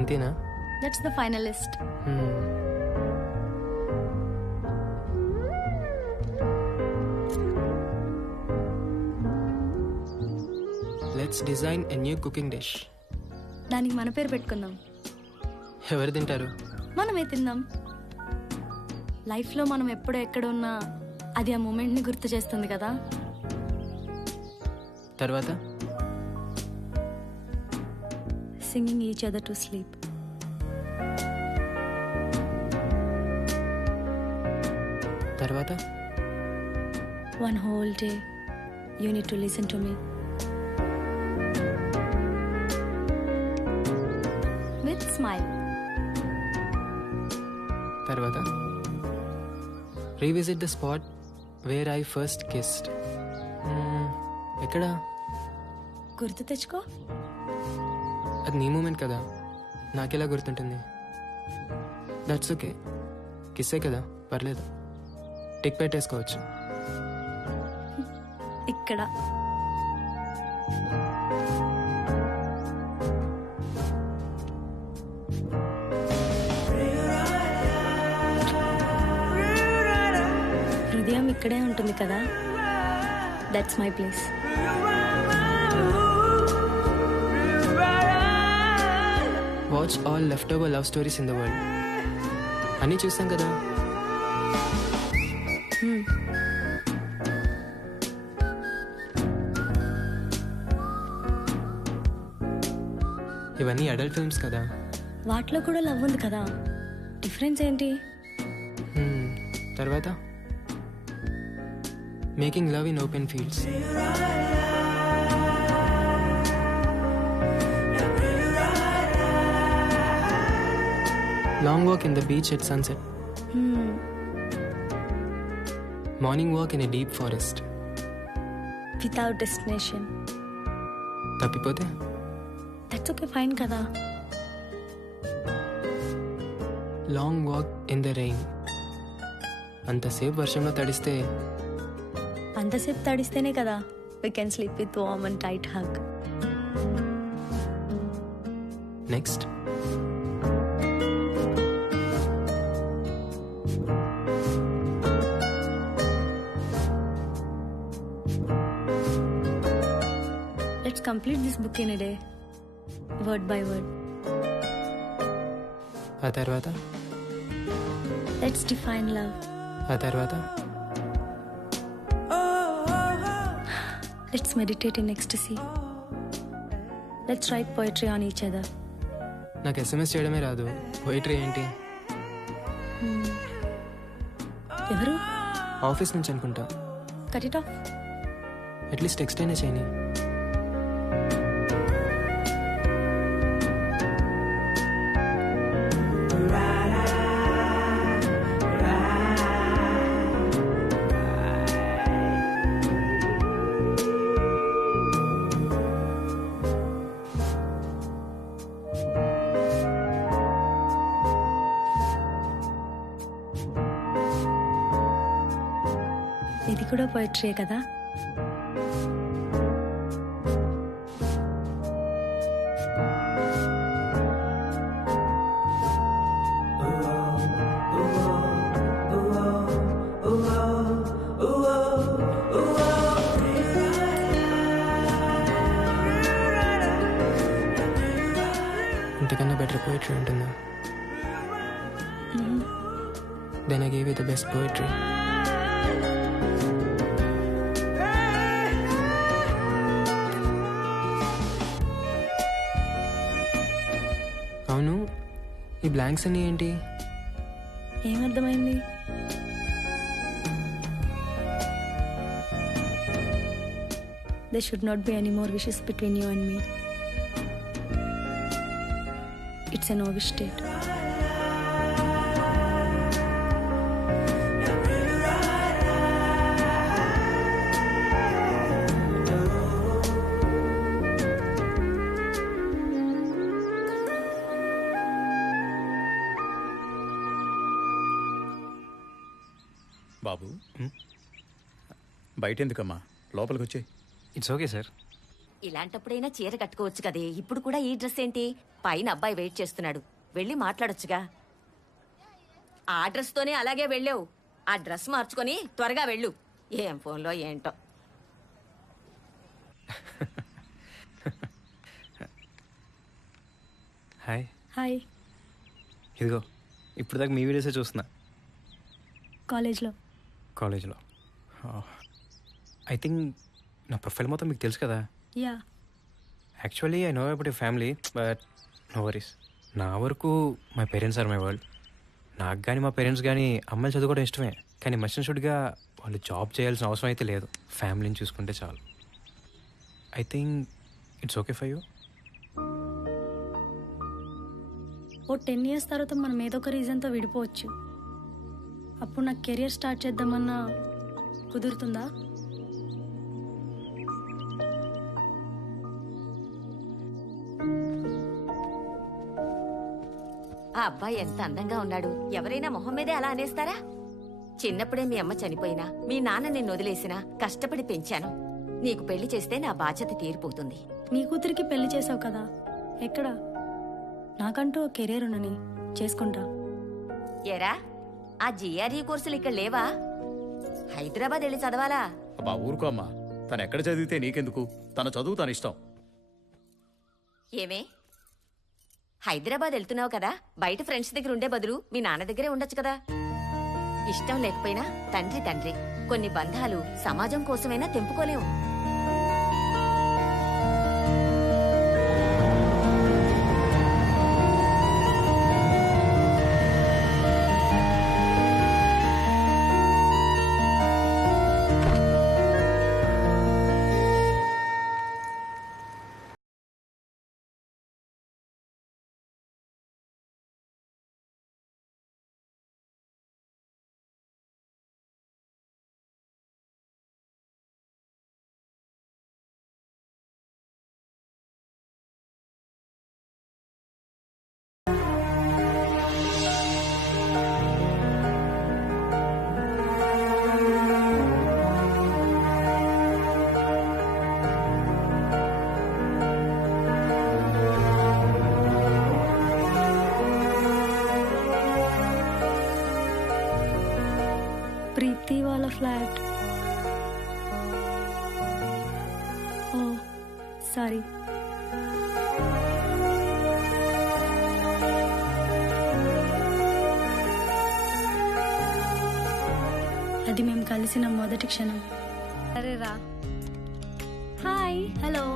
ఇంతేనా? That's the final list. Let's design a new cooking dish. దానికి మన పేరు పెట్టుకుందాం. ఎవరు తింటారు? మనమే తిందాం. లైఫ్లో మనం ఎప్పుడు ఎక్కడ ఉన్నా అది ఆ మూమెంట్ని గుర్తు చేస్తుంది కదా. తర్వాత singing each other to sleep. తర్వాత one whole day you need to listen to me with smile. తర్వాత revisit the spot where I first kissed. ఎక్కడ? గుర్తు తెచ్చుకో. అది నీ మూమెంట్ కదా, నాకెలా గుర్తుంటుంది? దట్స్ ఓకే, కిస్సే కదా, పర్లేదు. టిక్ పెట్టేసుకోవచ్చు. ఇక్కడ హృదయం ఇక్కడే ఉంటుంది కదా. That's my place. Watch all left over love stories in the world. అన్నీ చూసాం కదా. ఇవన్నీ అడల్ట్ ఫిల్మ్స్ కదా. వాటిలో కూడా లవ్ ఉంది కదా, డిఫరెన్స్ ఏంటి? తర్వాత making love in open fields. Long walk in the beach at sunset. Morning walk in a deep forest. Without destination. తప్పిపోతే దట్స్ ఓకే, ఫైన్ కదా. Long walk in the rain. అంతసేపు వర్షంలో తడిస్తే అంతసేపు తడిస్తేనే కదా we can sleep with warm and tight hug. Next let's complete this book in a day, word by word. ఆ తర్వాత let's define love. ఆ తర్వాత let's meditate in ecstasy. let's write poetry on each other. నాకు SMS చేయడమే రాదు, poetry ఏంటి? ఎవరు? Office నుంచి అనుకుంటా. cut it off. At least text అయినా చేయని. ఇది కూడా పోయిటరీ కదా. ఇంతకన్నా బెటర్ పోయిటరీ ఉంటుందా? Then I gave you the best poetry. అవును, ఈ బ్లాంక్స్ అన్నీ ఏంటి? ఏమర్థమైంది? There should not be any more wishes between you and me. It's a no-wish state. బాబు, బయట ఎందుకమ్మా, లోపలికి వచ్చే. It's okay sir. ఇలాంటప్పుడైనా చీర కట్టుకోవచ్చు కదే. ఇప్పుడు కూడా ఈ డ్రెస్ ఏంటి? పైన అబ్బాయి వెయిట్ చేస్తున్నాడు, వెళ్ళి మాట్లాడొచ్చుగా. ఆ డ్రెస్తోనే అలాగే వెళ్ళావు. ఆ డ్రెస్ మార్చుకొని త్వరగా వెళ్ళు. ఏం ఫోన్లో ఏంటో. హాయ్. హాయ్. ఇదిగో ఇప్పుడు దాకా మీ వీడియోసే చూస్తున్నా కాలేజ్లో. కాలేజ్లో. ఐ థింక్ నా ప్రొఫైల్ మొత్తం మీకు తెలుసు కదా. Yeah. Actually I know about you family, but no worries. నా వరకు my parents are my world. నాకు కానీ మా పేరెంట్స్ కానీ అమ్మాయిలు చదువుకోవడం ఇష్టమే, కానీ మస్ట్ షుడ్గా వాళ్ళు జాబ్ చేయాల్సిన అవసరం అయితే లేదు. ఫ్యామిలీని చూసుకుంటే చాలు. I think it's okay for you. ఓ 10 years తర్వాత మనం ఏదో ఒక రీజన్తో విడిపోవచ్చు. అప్పుడు నాకు కెరియర్ స్టార్ట్ చేద్దామన్నా కుదురుతుందా? ఆ అబ్బాయి ఎంత అందంగా ఉన్నాడు. ఎవరైనా మొహం మీదే అలా అనేస్తారా? చిన్నప్పుడే మీ అమ్మ చనిపోయినా, మీ నాన్న నిన్ను వదిలేసినా కష్టపడి పెంచాను. నీకు పెళ్లి చేస్తే నా బాధ్యత తీరిపోతుంది. నీ కూతురికి పెళ్లి చేసావు కదా, ఎక్కడా? నాకంటూ ఓ కెరీర్ ఉన్నని చేసుకుంటా. ఏరా, ఆ జిఆర్ఈ కోర్సులు ఇక్కడ లేవా? హైదరాబాద్ వెళ్ళి చదవాలా? అబ్బా ఊరుకో అమ్మా, తను ఎక్కడ చదివితే నీకెందుకు? తన చదువు తన ఇష్టం. ఏమే, హైదరాబాద్ వెళ్తున్నావు కదా, బయట ఫ్రెండ్స్ దగ్గర ఉండే బదులు మీ నాన్న దగ్గరే ఉండొచ్చు కదా. ఇష్టం లేకపోయినా తండ్రి తండ్రి. కొన్ని బంధాలు సమాజం కోసమైనా తెంపుకోలేము. ప్రీతి వాళ్ళ ఫ్లాట్. ఓ సారీ. అది మేము కలిసిన మొదటి క్షణం. సరే రా. హాయ్. హలో.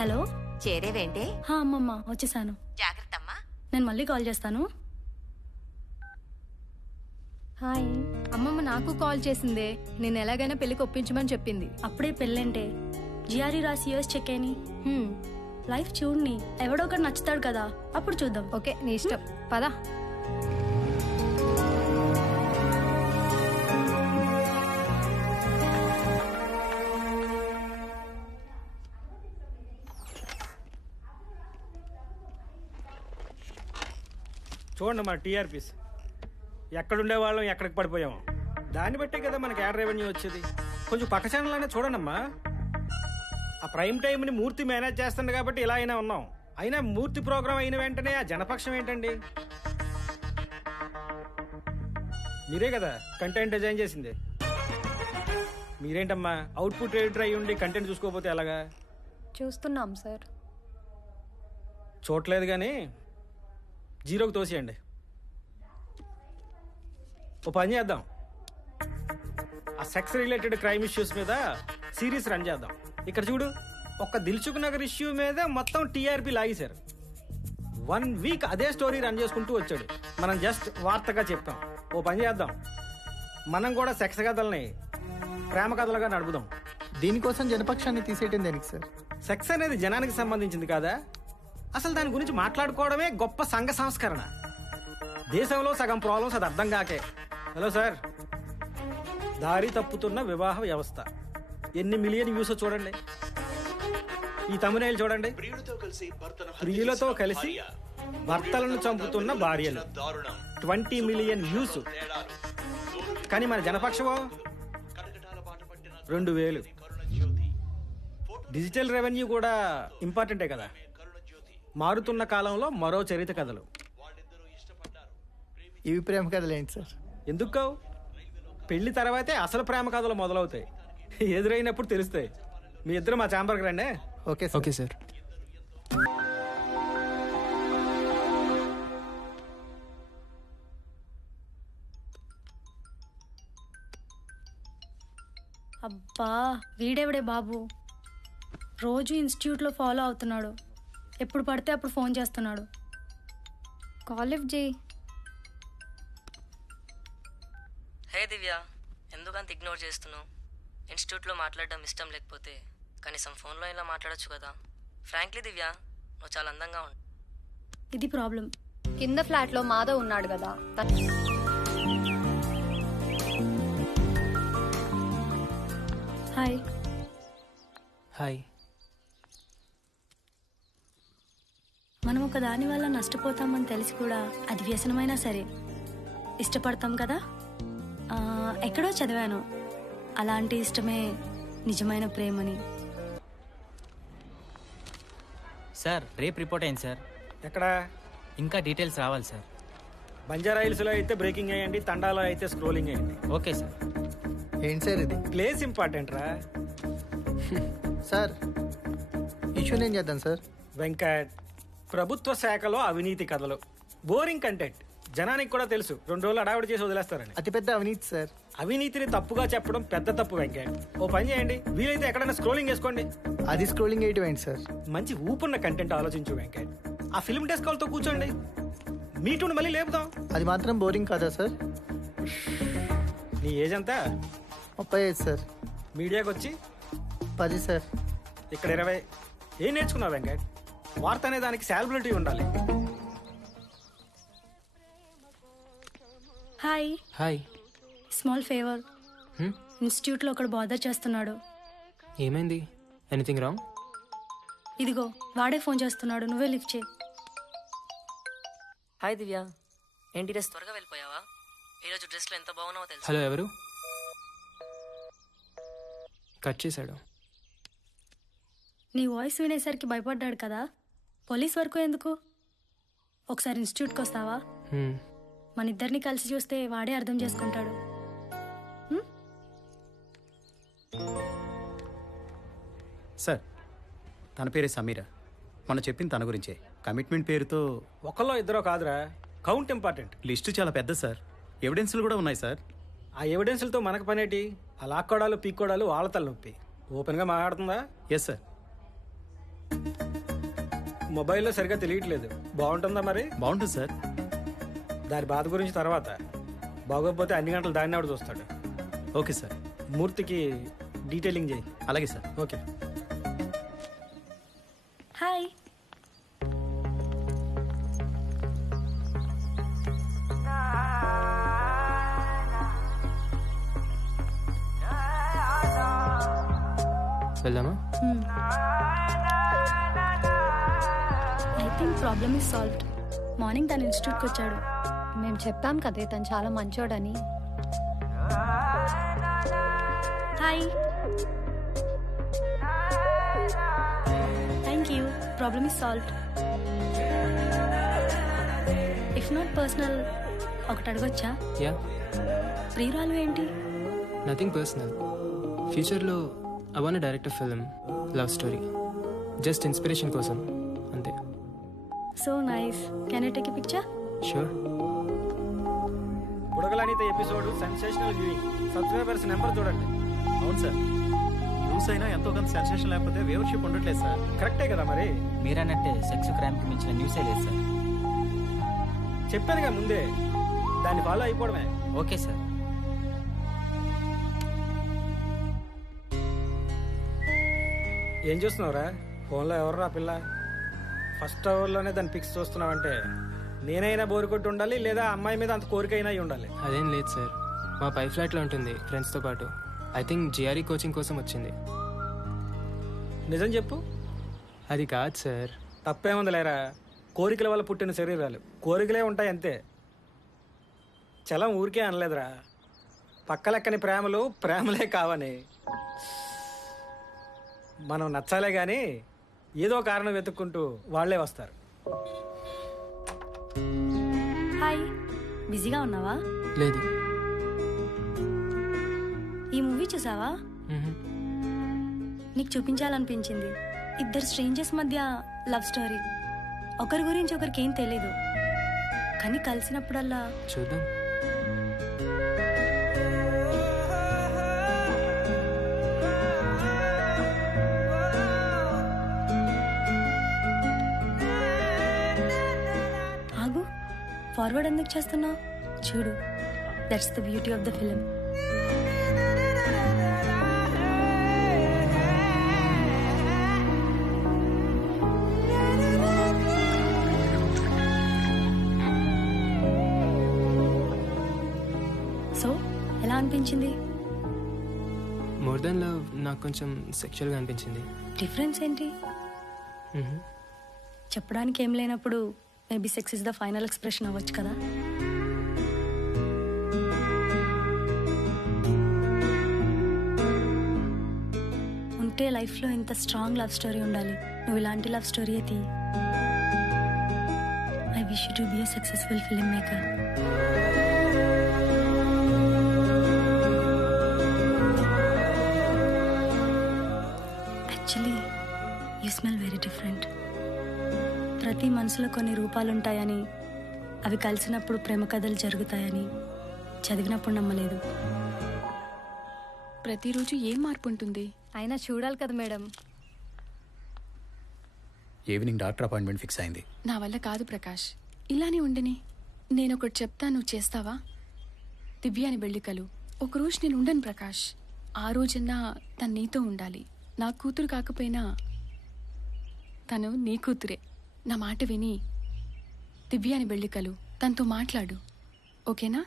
హలో. చేరేవేంటే? అమ్మమ్మ వచ్చేసాను. జాగ్రత్తమ్మా. నేను మళ్ళీ కాల్ చేస్తాను. హాయ్. అమ్మమ్మ నాకు కాల్ చేసిందే. నేను ఎలాగైనా పెళ్లికి ఒప్పించమని చెప్పింది. అప్పుడే పెళ్ళంటే జిఆర్ఈ రాసి యూఎస్ చెక్ అయిని లైఫ్ చూడని. ఎవడో ఒకటి నచ్చుతాడు కదా, అప్పుడు చూద్దాం. ఓకే, నీ ఇష్టం. పదా. చూడండి మన టీఆర్పీస్ ఎక్కడుండే వాళ్ళం ఎక్కడికి పడిపోయాము. దాన్ని బట్టే కదా మనకి యాడ్ రెవెన్యూ వచ్చేది. కొంచెం పక్క ఛానల్ అయినా చూడండమ్మా. ఆ ప్రైమ్ టైంని మూర్తి మేనేజ్ చేస్తుంది కాబట్టి ఇలా అయినా ఉన్నాం. అయినా మూర్తి ప్రోగ్రామ్ అయిన వెంటనే ఆ జనపక్షం ఏంటండి? మీరే కదా కంటెంట్ డిజైన్ చేసింది. మీరేంటమ్మా అవుట్పుట్ ఎడిటర్ అయ్యి ఉండి కంటెంట్ చూసుకోకపోతే ఎలాగా? చూస్తున్నాం సార్. చూడలేదు కానీ జీరోకి తోసేయండి. ఓ పని చేద్దాం, ఆ సెక్స్ రిలేటెడ్ క్రైమ్ ఇష్యూస్ మీద సిరీస్ రన్ చేద్దాం. ఇక్కడ చూడు, ఒక్క దిల్సుఖ్ నగర్ ఇష్యూ మీద మొత్తం టీఆర్పీ లాగేశారు. 1 week అదే స్టోరీ రన్ చేసుకుంటూ వచ్చాడు. మనం జస్ట్ వార్తగా చెప్పాం. ఓ పని చేద్దాం, మనం కూడా సెక్స్ కథల్ని ప్రేమ కథలుగా నడుపుదాం. దీనికోసం జనపక్షాన్ని తీసేయటం దేనికి సార్? సెక్స్ అనేది జనానికి సంబంధించింది కాదా? అసలు దాని గురించి మాట్లాడుకోవడమే గొప్ప సంఘ సంస్కరణ. దేశంలో సగం ప్రాబ్లమ్స్ అది అర్థం కాకే. హలో సార్, దారి తప్పుతున్న వివాహ వ్యవస్థ ఎన్ని మిలియన్ వ్యూస్ చూడండి. ఈ తమిళ చూడండి, ప్రియులతో కలిసి భర్తలను చంపుతున్న భార్యలు. 20 మిలియన్ వ్యూస్. కానీ మన జనపక్షమో 2000. డిజిటల్ రెవెన్యూ కూడా ఇంపార్టెంటే కదా. మారుతున్న కాలంలో మరో చరిత్ర కథలు. ఇవి ప్రేమ కథలు ఏంటి సార్? ఎందుకు కావు? పెళ్లి తర్వాతే అసలు ప్రేమ కథలు మొదలవుతాయి. ఎదురైనప్పుడు తెలుస్తాయి. మీ ఇద్దరు మా ఛాంబర్కి రండి. Okay sir. Okay sir. అబ్బా వీడెవడే బాబు, రోజు ఇన్స్టిట్యూట్లో ఫాలో అవుతున్నాడు. ఎప్పుడు పడితే అప్పుడు ఫోన్ చేస్తున్నాడు. కాల్ లిఫ్ట్ చేయి. హే దివ్య, ఎందుకంత ఇగ్నోర్ చేస్తున్నావు? ఇన్స్టిట్యూట్లో మాట్లాడడం ఇష్టం లేకపోతే కనీసం ఫోన్లో ఇలా మాట్లాడొచ్చు కదా. ఫ్రాంక్లీ దివ్య, నువ్వు చాలా అందంగా ఉంటావు. ఇది ప్రాబ్లం. కింద ఫ్లాట్లో మాధవ్ ఉన్నాడు కదా. హాయ్. హాయ్. మనం ఒక దాని వల్ల నష్టపోతామని తెలిసి కూడా అది వ్యసనమైనా సరే ఇష్టపడతాం కదా. ఎక్కడో చదివాను, అలాంటి ఇష్టమే నిజమైన ప్రేమని. సార్ రేపు రిపోర్ట్ అయింది సార్. ఎక్కడ? ఇంకా డీటెయిల్స్ రావాలి సార్. బంజారా హిల్స్లో అయితే బ్రేకింగ్ అయ్యండి, తండాలో అయితే స్క్రోలింగ్ అయ్యండి. Okay sir. ఏంటి సార్ ఇది? ప్లేస్ ఇంపార్టెంట్ రా. సార్ ఇష్యూ నేను చేద్దాం సార్. వెంకట్, ప్రభుత్వ శాఖలో అవినీతి కథలు, బోరింగ్ కంటెంట్. జనానికి కూడా తెలుసు, 2 రోజులు అడావిడి చేసి వదిలేస్తారని. అతిపెద్ద అవినీతి సార్. అవినీతిని తప్పుగా చెప్పడం పెద్ద తప్పు వెంకట్. ఓ పని చేయండి, వీలైతే ఎక్కడైనా స్క్రోలింగ్ చేసుకోండి. అది స్క్రోలింగ్ వేయటం ఏంటి సార్? మంచి ఊపున్న కంటెంట్ ఆలోచించు వెంకట్. ఆ ఫిల్మ్ డెస్క్ వాళ్ళతో కూర్చోండి, మీటూని మళ్ళీ లేపుదాం. అది మాత్రం బోరింగ్ కాదా సార్? నీ ఏజ్ అంతా? 35 సార్. మీడియాకి వచ్చి 10 సార్. ఇక్కడ 20. ఏం నేర్చుకున్నావు వెంకట్? వార్త అనే దానికి సాలబిలిటీ ఉండాలి. హాయ్. హాయ్. Small favour. ఇన్స్టిట్యూట్లో ఒకడు బాదర్ చేస్తున్నాడు. ఏమైంది? Anything wrong? ఇదిగో వాడే ఫోన్ చేస్తున్నాడు, నువ్వే లిఫ్ట్ చేయి. హాయ్ దివ్య, ఏంటి డ్రెస్ త్వరగా వెళ్ళిపోయావా? ఈరోజు డ్రెస్లో ఎంత బాగున్నావో తెలుసు. హలో, ఎవరు? కట్ చేశాడు. నీ వాయిస్ వినేసరికి భయపడ్డాడు కదా. పోలీస్ వరకు ఎందుకు? ఒకసారి ఇన్స్టిట్యూట్కి వస్తావా? మన ఇద్దరిని కలిసి చూస్తే వాడే అర్థం చేసుకుంటాడు. సార్, తన పేరే సమీర. మనం చెప్పింది తన గురించే. కమిట్మెంట్ పేరుతో ఒకళ్ళో ఇద్దరో కాదురా, కౌంట్ ఇంపార్టెంట్. లిస్టు చాలా పెద్ద సార్. ఎవిడెన్స్లు కూడా ఉన్నాయి సార్. ఆ ఎవిడెన్స్లతో మనకు పనేటి? ఆ లాక్కోడాలు పీక్కోడాలు వాళ్ళ తలనొప్పి. ఓపెన్గా మాట్లాడుతుందా? Yes sir. మొబైల్లో సరిగా తెలియట్లేదు. బాగుంటుందా మరి? బాగుంటుంది సార్. దాని బాధ గురించి తర్వాత. బాగోకపోతే అన్ని గంటలు దాన్ని ఆవిడ చూస్తాడు. Okay sir. మూర్తికి డీటెయిలింగ్ చేయి. అలాగే సార్. ఓకే. హాయ్. వెళ్దామా? I think problem is solved. Morning తను ఇన్స్టిట్యూట్కి వచ్చాడు. మేము చెప్పాం కదే తను చాలా మంచోడని. Hi. Thank you. Problem is solved. If not personal, ఒకటి అడగొచ్చా? యా. ప్రియురాలు ఏంటి? Nothing personal. ఫ్యూచర్లో I want direct film, love story. Just inspiration కోసం అంతే. So nice. Can I take a picture? Sure. బుడగలనిత episode sensational viewing. Subscribers number చూడండి. అవును సార్. న్యూస్ అయినా ఎంతో కొంత సెన్సేషన్ లేకపోతే వ్యూవర్షిప్ ఉండట్లేదు సార్. కరెక్టే కదా మరి. మీరన్నట్టే సెక్స్ క్రైమ్కి మించిన న్యూసే లేదు సార్. చెప్పానుగా ముందే, దాన్ని ఫాలో అయిపోవడమే. Okay sir. ఏం చూస్తున్నావురా? ఫోన్లో ఎవర్రా పిల్ల? ఫస్ట్ అవర్లోనే దాన్ని పిక్స్ చూస్తున్నావంటే నేనైనా బోరు కొట్టి ఉండాలి, లేదా అమ్మాయి మీద అంత కోరికైనా అయి ఉండాలి. అదేం లేదు సార్, మా పై ఫ్లాట్లో ఉంటుంది ఫ్రెండ్స్తో పాటు. ఐ థింక్ జిఆర్ఈ కోచింగ్ కోసం వచ్చింది. నిజం చెప్పు. అది కాదు సార్. తప్పేముంది లేరా, కోరికల వల్ల పుట్టిన శరీరాలు కోరికలే ఉంటాయి అంతే. చలం ఊరికే అనలేదురా, పక్కలెక్కని ప్రేమలు ప్రేమలే కావని. మనం నచ్చాలే కానీ ఏదో కారణం వెతుక్కుంటూ వాళ్ళే వస్తారు. హాయ్, బిజీగా ఉన్నావా? లేదు. ఈ మూవీ చూసావా? నీకు చూపించాలనిపించింది. ఇద్దరు స్ట్రేంజర్స్ మధ్య లవ్ స్టోరీ. ఒకరి గురించి ఒకరికి ఏం తెలీదు, కానీ కలిసినప్పుడల్లా చూద్దాం. ఆగు, ఫార్వర్డ్ ఎందుకు చేస్తున్నావు? చూడు, that's the beauty of the film. So ఎలా అనిపించింది? మోర్ దెన్ లవ్ నాకు కొంచెం సెక్షువల్గా అనిపించింది. డిఫరెన్స్ ఏంటి? చెప్పడానికి ఏం లేనప్పుడు maybe sex is the final expression అవ్వచ్చు కదా. ఉంటే లైఫ్లో ఇంత స్ట్రాంగ్ లవ్ స్టోరీ ఉండాలి. నువ్వు ఇలాంటి లవ్ స్టోరీ తీ. I wish you to be a successful film maker. Actually you smell very different. ప్రతి మనసులో కొన్ని రూపాలుంటాయని, అవి కలిసినప్పుడు ప్రేమ కథలు జరుగుతాయని చదివినప్పుడు నమ్మలేదు. ప్రతిరోజు ఏం మార్పు ఉంటుంది? అయినా చూడాలి కదా madam. Evening doctor appointment fix అయింది. నా వల్ల కాదు ప్రకాష్, ఇలానే ఉండని. నేను ఒకటి చెప్తా, నువ్వు చేస్తావా? దివ్య అని బెళ్ళికలు. ఒకరోజు నేను ఉండను ప్రకాష్. ఆ రోజన్నా తను నీతో ఉండాలి. నా కూతురు కాకపోయినా తను నీ కూతురే. నా మాట విని దివ్య అని బెళ్ళికలు, తనతో మాట్లాడు, ఓకేనా?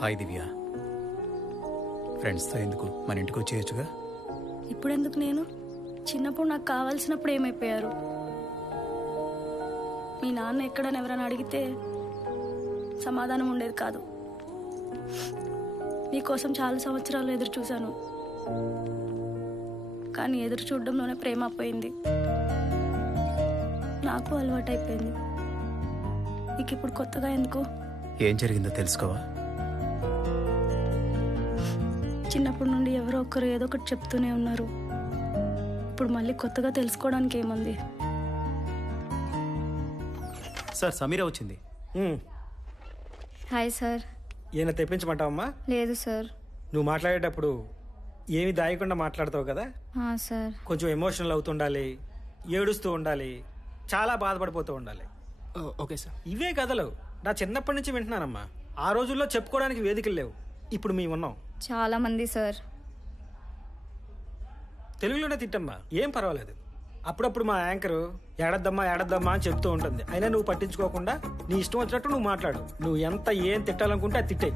హాయ్ దివ్య. ఫ్రెండ్స్తో ఎందుకు, మన ఇంటికి వచ్చేయచ్చుగా. ఇప్పుడెందుకు? నేను చిన్నప్పుడు నాకు కావాల్సినప్పుడు ఏమైపోయారు? మీ నాన్న ఎక్కడని ఎవరైనా అడిగితే సమాధానం ఉండేది కాదు. నీకోసం చాలా సంవత్సరాలు ఎదురు చూశాను, కానీ ఎదురు చూడడంలోనే ప్రేమ పోయింది. నాకు అలవాటైపోయింది. నీకు ఇప్పుడు కొత్తగా ఎందుకు? ఏం జరిగిందో తెలుసుకోవా? చిన్నప్పటి నుండి ఎవరో ఒకరు ఏదో ఒకటి చెప్తూనే ఉన్నారు. ఇప్పుడు మళ్ళీ కొత్తగా తెలుసుకోవడానికి ఏముంది? సార్, సమీర వచ్చింది. Hi sir. ఈయన తెప్పించమంటావమ్మా? లేదు సార్. నువ్వు మాట్లాడేటప్పుడు ఏమి దాయకుండా మాట్లాడతావు కదా. సార్. కొంచెం ఎమోషనల్ అవుతుండాలి, ఏడుస్తూ ఉండాలి, చాలా బాధపడిపోతూ ఉండాలి. Okay sir. ఇవే కథలు నా చిన్నప్పటి నుంచి వింటున్నానమ్మా. ఆ రోజుల్లో చెప్పుకోవడానికి వేదికలు లేవు, ఇప్పుడు మేము ఉన్నాం. చాలా మంది సార్. తెలుగులోనే తిట్టమ్మా, ఏం పర్వాలేదు. అప్పుడప్పుడు మా యాంకరు ఏడద్దమ్మా ఏడద్దమ్మా అని చెప్తూ ఉంటుంది. అయినా నువ్వు పట్టించుకోకుండా నీ ఇష్టం వచ్చినట్టు నువ్వు మాట్లాడు. నువ్వు ఎంత ఏం తిట్టాలనుకుంటే అది తిట్టే.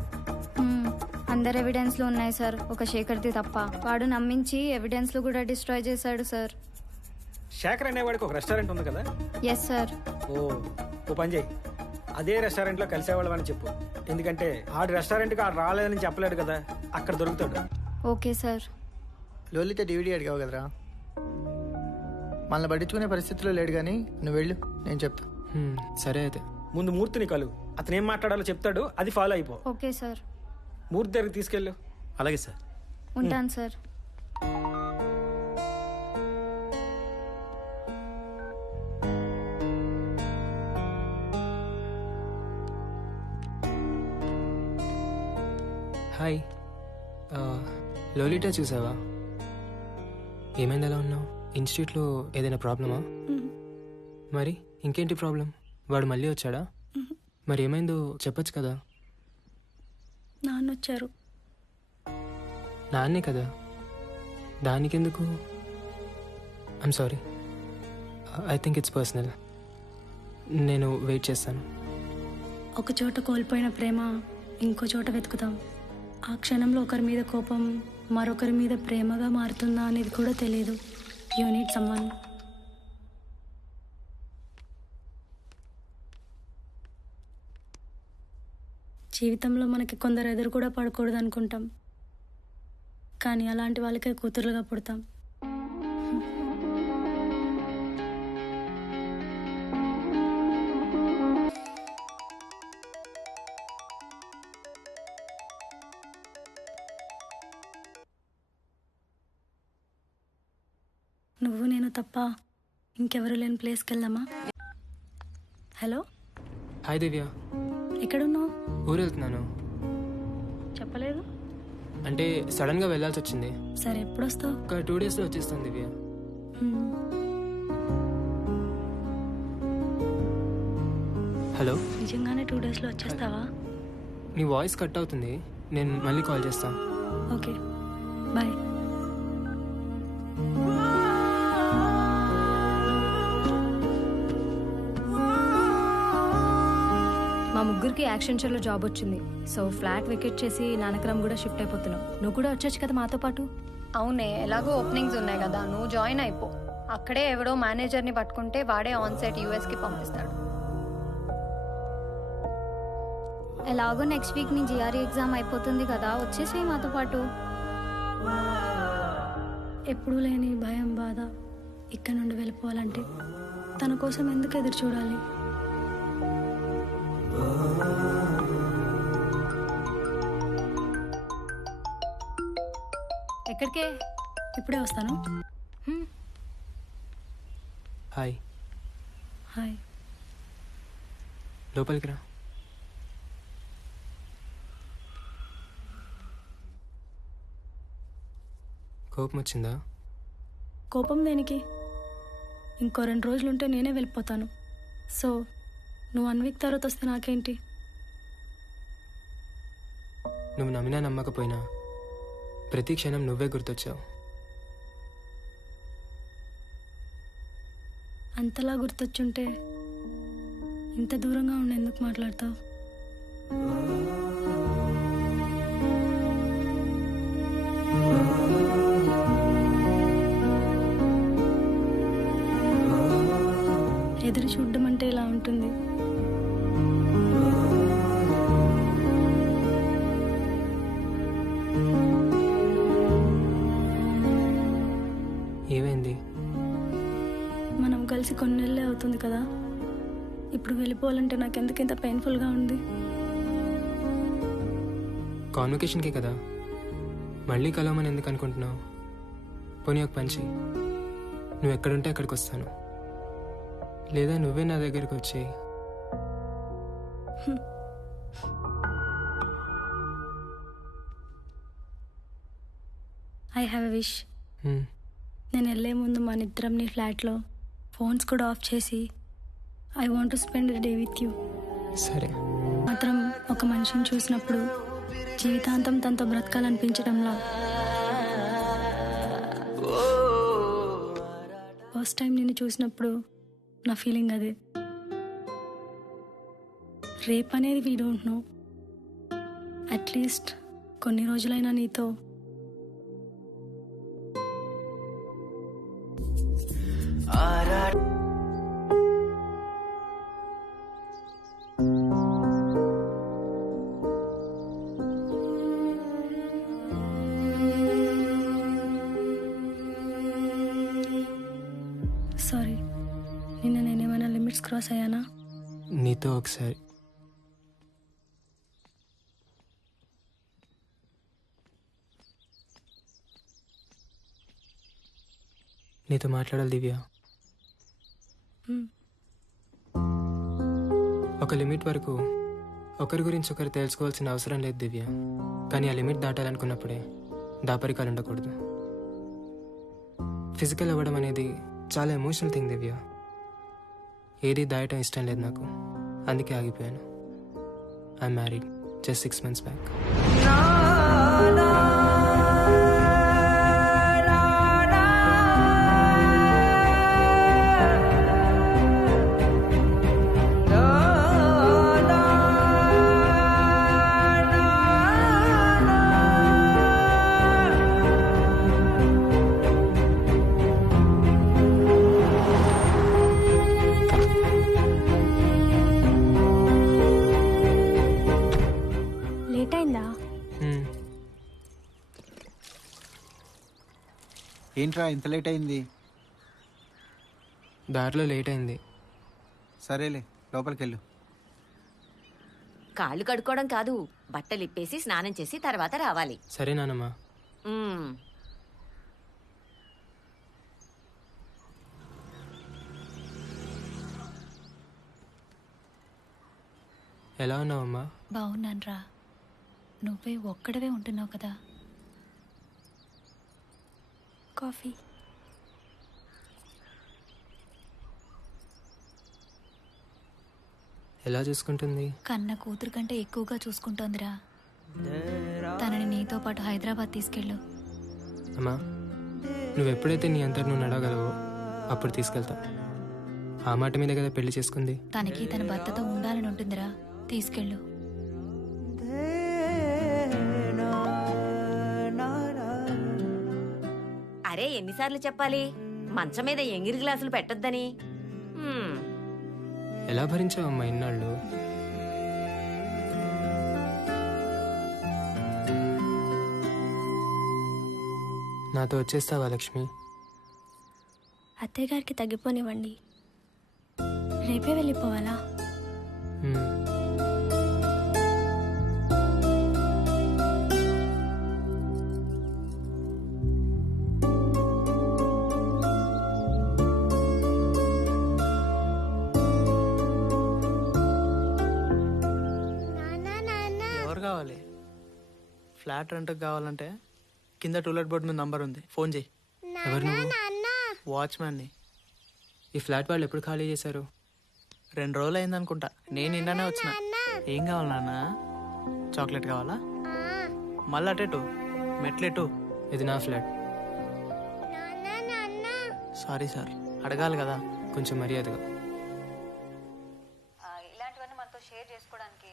అందరు ఎవిడెన్స్లు ఉన్నాయి సార్, ఒక శేఖర్ది తప్ప. వాడు నమ్మించి ఎవిడెన్స్లు కూడా డిస్ట్రాయ్ చేశాడు సార్. శేఖర్ అనేవాడికి ఒక రెస్టారెంట్ ఉంది కదా? Yes sir. ఓ పని చేయి, అదే రెస్టారెంట్లో కలిసేవాళ్ళం అని చెప్పు. ఎందుకంటే ఆడి రెస్టారెంట్కి ఆడు రాలేదని చెప్పలేడు కదా, అక్కడ దొరుకుతాడు. Okay sir. లోలిత డివిడీ అడిగావు కదరా, మనల్ని పట్టించుకునే పరిస్థితిలో లేడు, కానీ నువ్వు వెళ్ళు, నేను చెప్తా. సరే అయితే. ముందు మూర్తిని కలు, అతను ఏం మాట్లాడాలో చెప్తాడు, అది ఫాలో అయిపో. Okay sir. మూర్తి దగ్గరికి తీసుకెళ్ళు. అలాగే సార్. ఉంటాను సార్. హాయ్. లోలిటా చూసావా? ఏమైంది, ఎలా ఉన్నావు? ఇన్స్టిట్యూట్లో ఏదైనా ప్రాబ్లమా? మరి ఇంకేంటి ప్రాబ్లం? వాడు మళ్ళీ వచ్చాడా? మరి ఏమైందో చెప్పొచ్చు కదా. నాన్న వచ్చారు. నాన్నే కదా, దానికెందుకు? I'm sorry, I think it's personal. నేను వెయిట్ చేస్తాను. ఒక చోట కోల్పోయిన ప్రేమ ఇంకో చోట వెతుకుతాం. ఆ క్షణంలో ఒకరి మీద కోపం మరొకరి మీద ప్రేమగా మారుతుందా అనేది కూడా తెలియదు. You need someone. జీవితంలో మనకి కొందరు ఎదురు కూడా పడకూడదు అనుకుంటాం, కానీ అలాంటి వాళ్ళకే కూతురుగా పుడతాం. నువ్వు నేను తప్ప ఇంకెవరు లేని ప్లేస్కి వెళ్దామా? హలో, హాయ్ దివ్య, ఎక్కడున్నావు? ఊరు వెళ్తున్నాను. చెప్పలేదు. అంటే సడన్గా వెళ్ళాల్సి వచ్చింది. సరే, ఎప్పుడు వస్తావు? ఒక 2 డేస్లో వచ్చేస్తాను దివ్య. హలో, నిజంగానే 2 డేస్లో వచ్చేస్తావా? నీ వాయిస్ కట్ అవుతుంది, నేను మళ్ళీ కాల్ చేస్తాను. Okay, bye. మా ముగ్గురికి యాక్సెంచర్లో జాబ్ వచ్చింది. సో ఫ్లాట్ వెకేట్ చేసి నానక్రమ్ కూడా షిఫ్ట్ అయిపోతున్నాం. నువ్వు కూడా వచ్చేచ్చు కదా మాతో పాటు. అవునే, ఎలాగో ఓపెనింగ్స్ ఉన్నాయి కదా, నువ్వు జాయిన్ అయిపో. అక్కడే ఎవడో మేనేజర్ని పట్టుకుంటే వాడే ఆన్ సైట్ యూఎస్కి పంపిస్తాడు. ఎలాగో నెక్స్ట్ వీక్ నీ జిఆర్ఈ ఎగ్జామ్ అయిపోతుంది కదా, వచ్చేసేయి మాతో పాటు. ఎప్పుడూ లేని భయం, బాధ ఇక్కడ నుండి వెళ్ళిపోవాలంటే తన కోసం ఎందుకు ఎదురు చూడాలి? ఎక్కడికే? ఇప్పుడే వస్తాను. హాయ్. హాయ్. లోపలికి రా. కోపం వచ్చిందా? కోపం దేనికి? ఇంకో 2 రోజులుంటే నేనే వెళ్ళిపోతాను. సో నువ్వు 1 వీక్ తర్వాత వస్తే నాకేంటి? నువ్వు నమ్మినా నమ్మకపోయినా ప్రతి క్షణం నువ్వే గుర్తొచ్చావు. అంతలా గుర్తొచ్చుంటే ఇంత దూరంగా ఉండి ఎందుకు మాట్లాడతావు? ఎదురు చూడడం అంటే ఇలా ఉంటుంది. ఏమైంది? మనం కలిసి కొన్ని నెలలే అవుతుంది కదా, ఇప్పుడు వెళ్ళిపోవాలంటే నాకెందుకు ఇంత పెయిన్ఫుల్గా ఉంది? కాన్వకేషన్కే కదా, మళ్ళీ కలవమని ఎందుకు అనుకుంటున్నావు? పోనీ ఒక పని చెయ్యి, నువ్వు ఎక్కడుంటే అక్కడికి వస్తాను, లేదా నువ్వే నా దగ్గరికి వచ్చేయి. I have a wish. నేను వెళ్ళే ముందు మన ఇద్దరం నీ ఫ్లాట్లో ఫోన్స్ కూడా ఆఫ్ చేసి I want to spend the day with you. సరే. మాత్రం ఒక మనిషిని చూసినప్పుడు జీవితాంతం తనతో బ్రతకాలనిపించడంలా. ఫస్ట్ టైం నిన్ను చూసినప్పుడు నా ఫీలింగ్ అదే. రేపు అనేది వీ డోంట్ నో, అట్లీస్ట్ కొన్ని రోజులైనా నీతో సారీ, నిన్న నేనేమైనా లిమిట్స్ క్రాస్ అయ్యానా? నీతో ఒకసారి నీతో మాట్లాడాలి దివ్య. ఒక లిమిట్ వరకు ఒకరి గురించి ఒకరు తెలుసుకోవాల్సిన అవసరం లేదు దివ్య, కానీ ఆ లిమిట్ దాటాలనుకున్నప్పుడే దాపరికాలు ఉండకూడదు. ఫిజికల్ అవ్వడం అనేది చాలా ఎమోషనల్ థింగ్ దివ్య. ఏది దాయటం ఇష్టం లేదు నాకు, అందుకే ఆగిపోయాను. I am married just 6 months back. ఏంట్రా ఇంత లేట్ అయింది? దారిలో లేట్ అయింది. సరేలే, లోపలికి వెళ్ళు. కాళ్ళు కడుక్కోవడం కాదు, బట్టలు ఇప్పేసి స్నానం చేసి తర్వాత రావాలి. సరే నానమ్మా. ఉమ్. ఎలా ఉన్నావమ్మా? బాగున్నాన్రా. నువ్వే ఒక్కడవే ఉంటున్నావు కదా. కాఫీ. ఎలా చూసుకుంటుంది? కన్న కూతురు కంటే ఎక్కువగా చూసుకుంటోందిరా. తనని నీతో పాటు హైదరాబాద్ తీసుకెళ్ళు. అమ్మా, నువ్వు ఎప్పుడైతే నీ అంతటి నువ్వు నడవగలవో అప్పుడు తీసుకెళ్తా. ఆ మాట మీద కదా పెళ్లి చేసుకుంది. తనకి తన భర్తతో ఉండాలని ఉంటుందిరా, తీసుకెళ్ళు. అరే ఎన్నిసార్లు చెప్పాలి మంచం మీద ఎంగిరి గ్లాసులు పెట్టొద్దని. ఎలా భరించావమ్మా ఇన్నాళ్ళు? నాతో వచ్చేస్తావా లక్ష్మి? అత్తయ్య గారికి తగ్గిపోనివ్వండి, రేపే వెళ్ళిపోవాలా? ఎవరు కావాలి? ఫ్లాట్ రెంట్కి కావాలంటే కింద టూలెట్ బోర్డు మీద నంబర్ ఉంది, ఫోన్ చేయి. ఎవరు నువ్వు? వాచ్మ్యాన్ని. ఈ ఫ్లాట్ వాళ్ళు ఎప్పుడు ఖాళీ చేశారు? 2 రోజులు అయింది అనుకుంటా. నేను నిన్ననే వచ్చిన. ఏం కావాలి నాన్న? చాక్లెట్ కావాలా? మళ్ళీ అటెటు మెట్లెటు. ఇది నా ఫ్లాట్. సారీ సార్, అడగాలి కదా. కొంచెం మర్యాదగా. ఇలాంటివన్నీ మనతో షేర్ చేసుకోవడానికి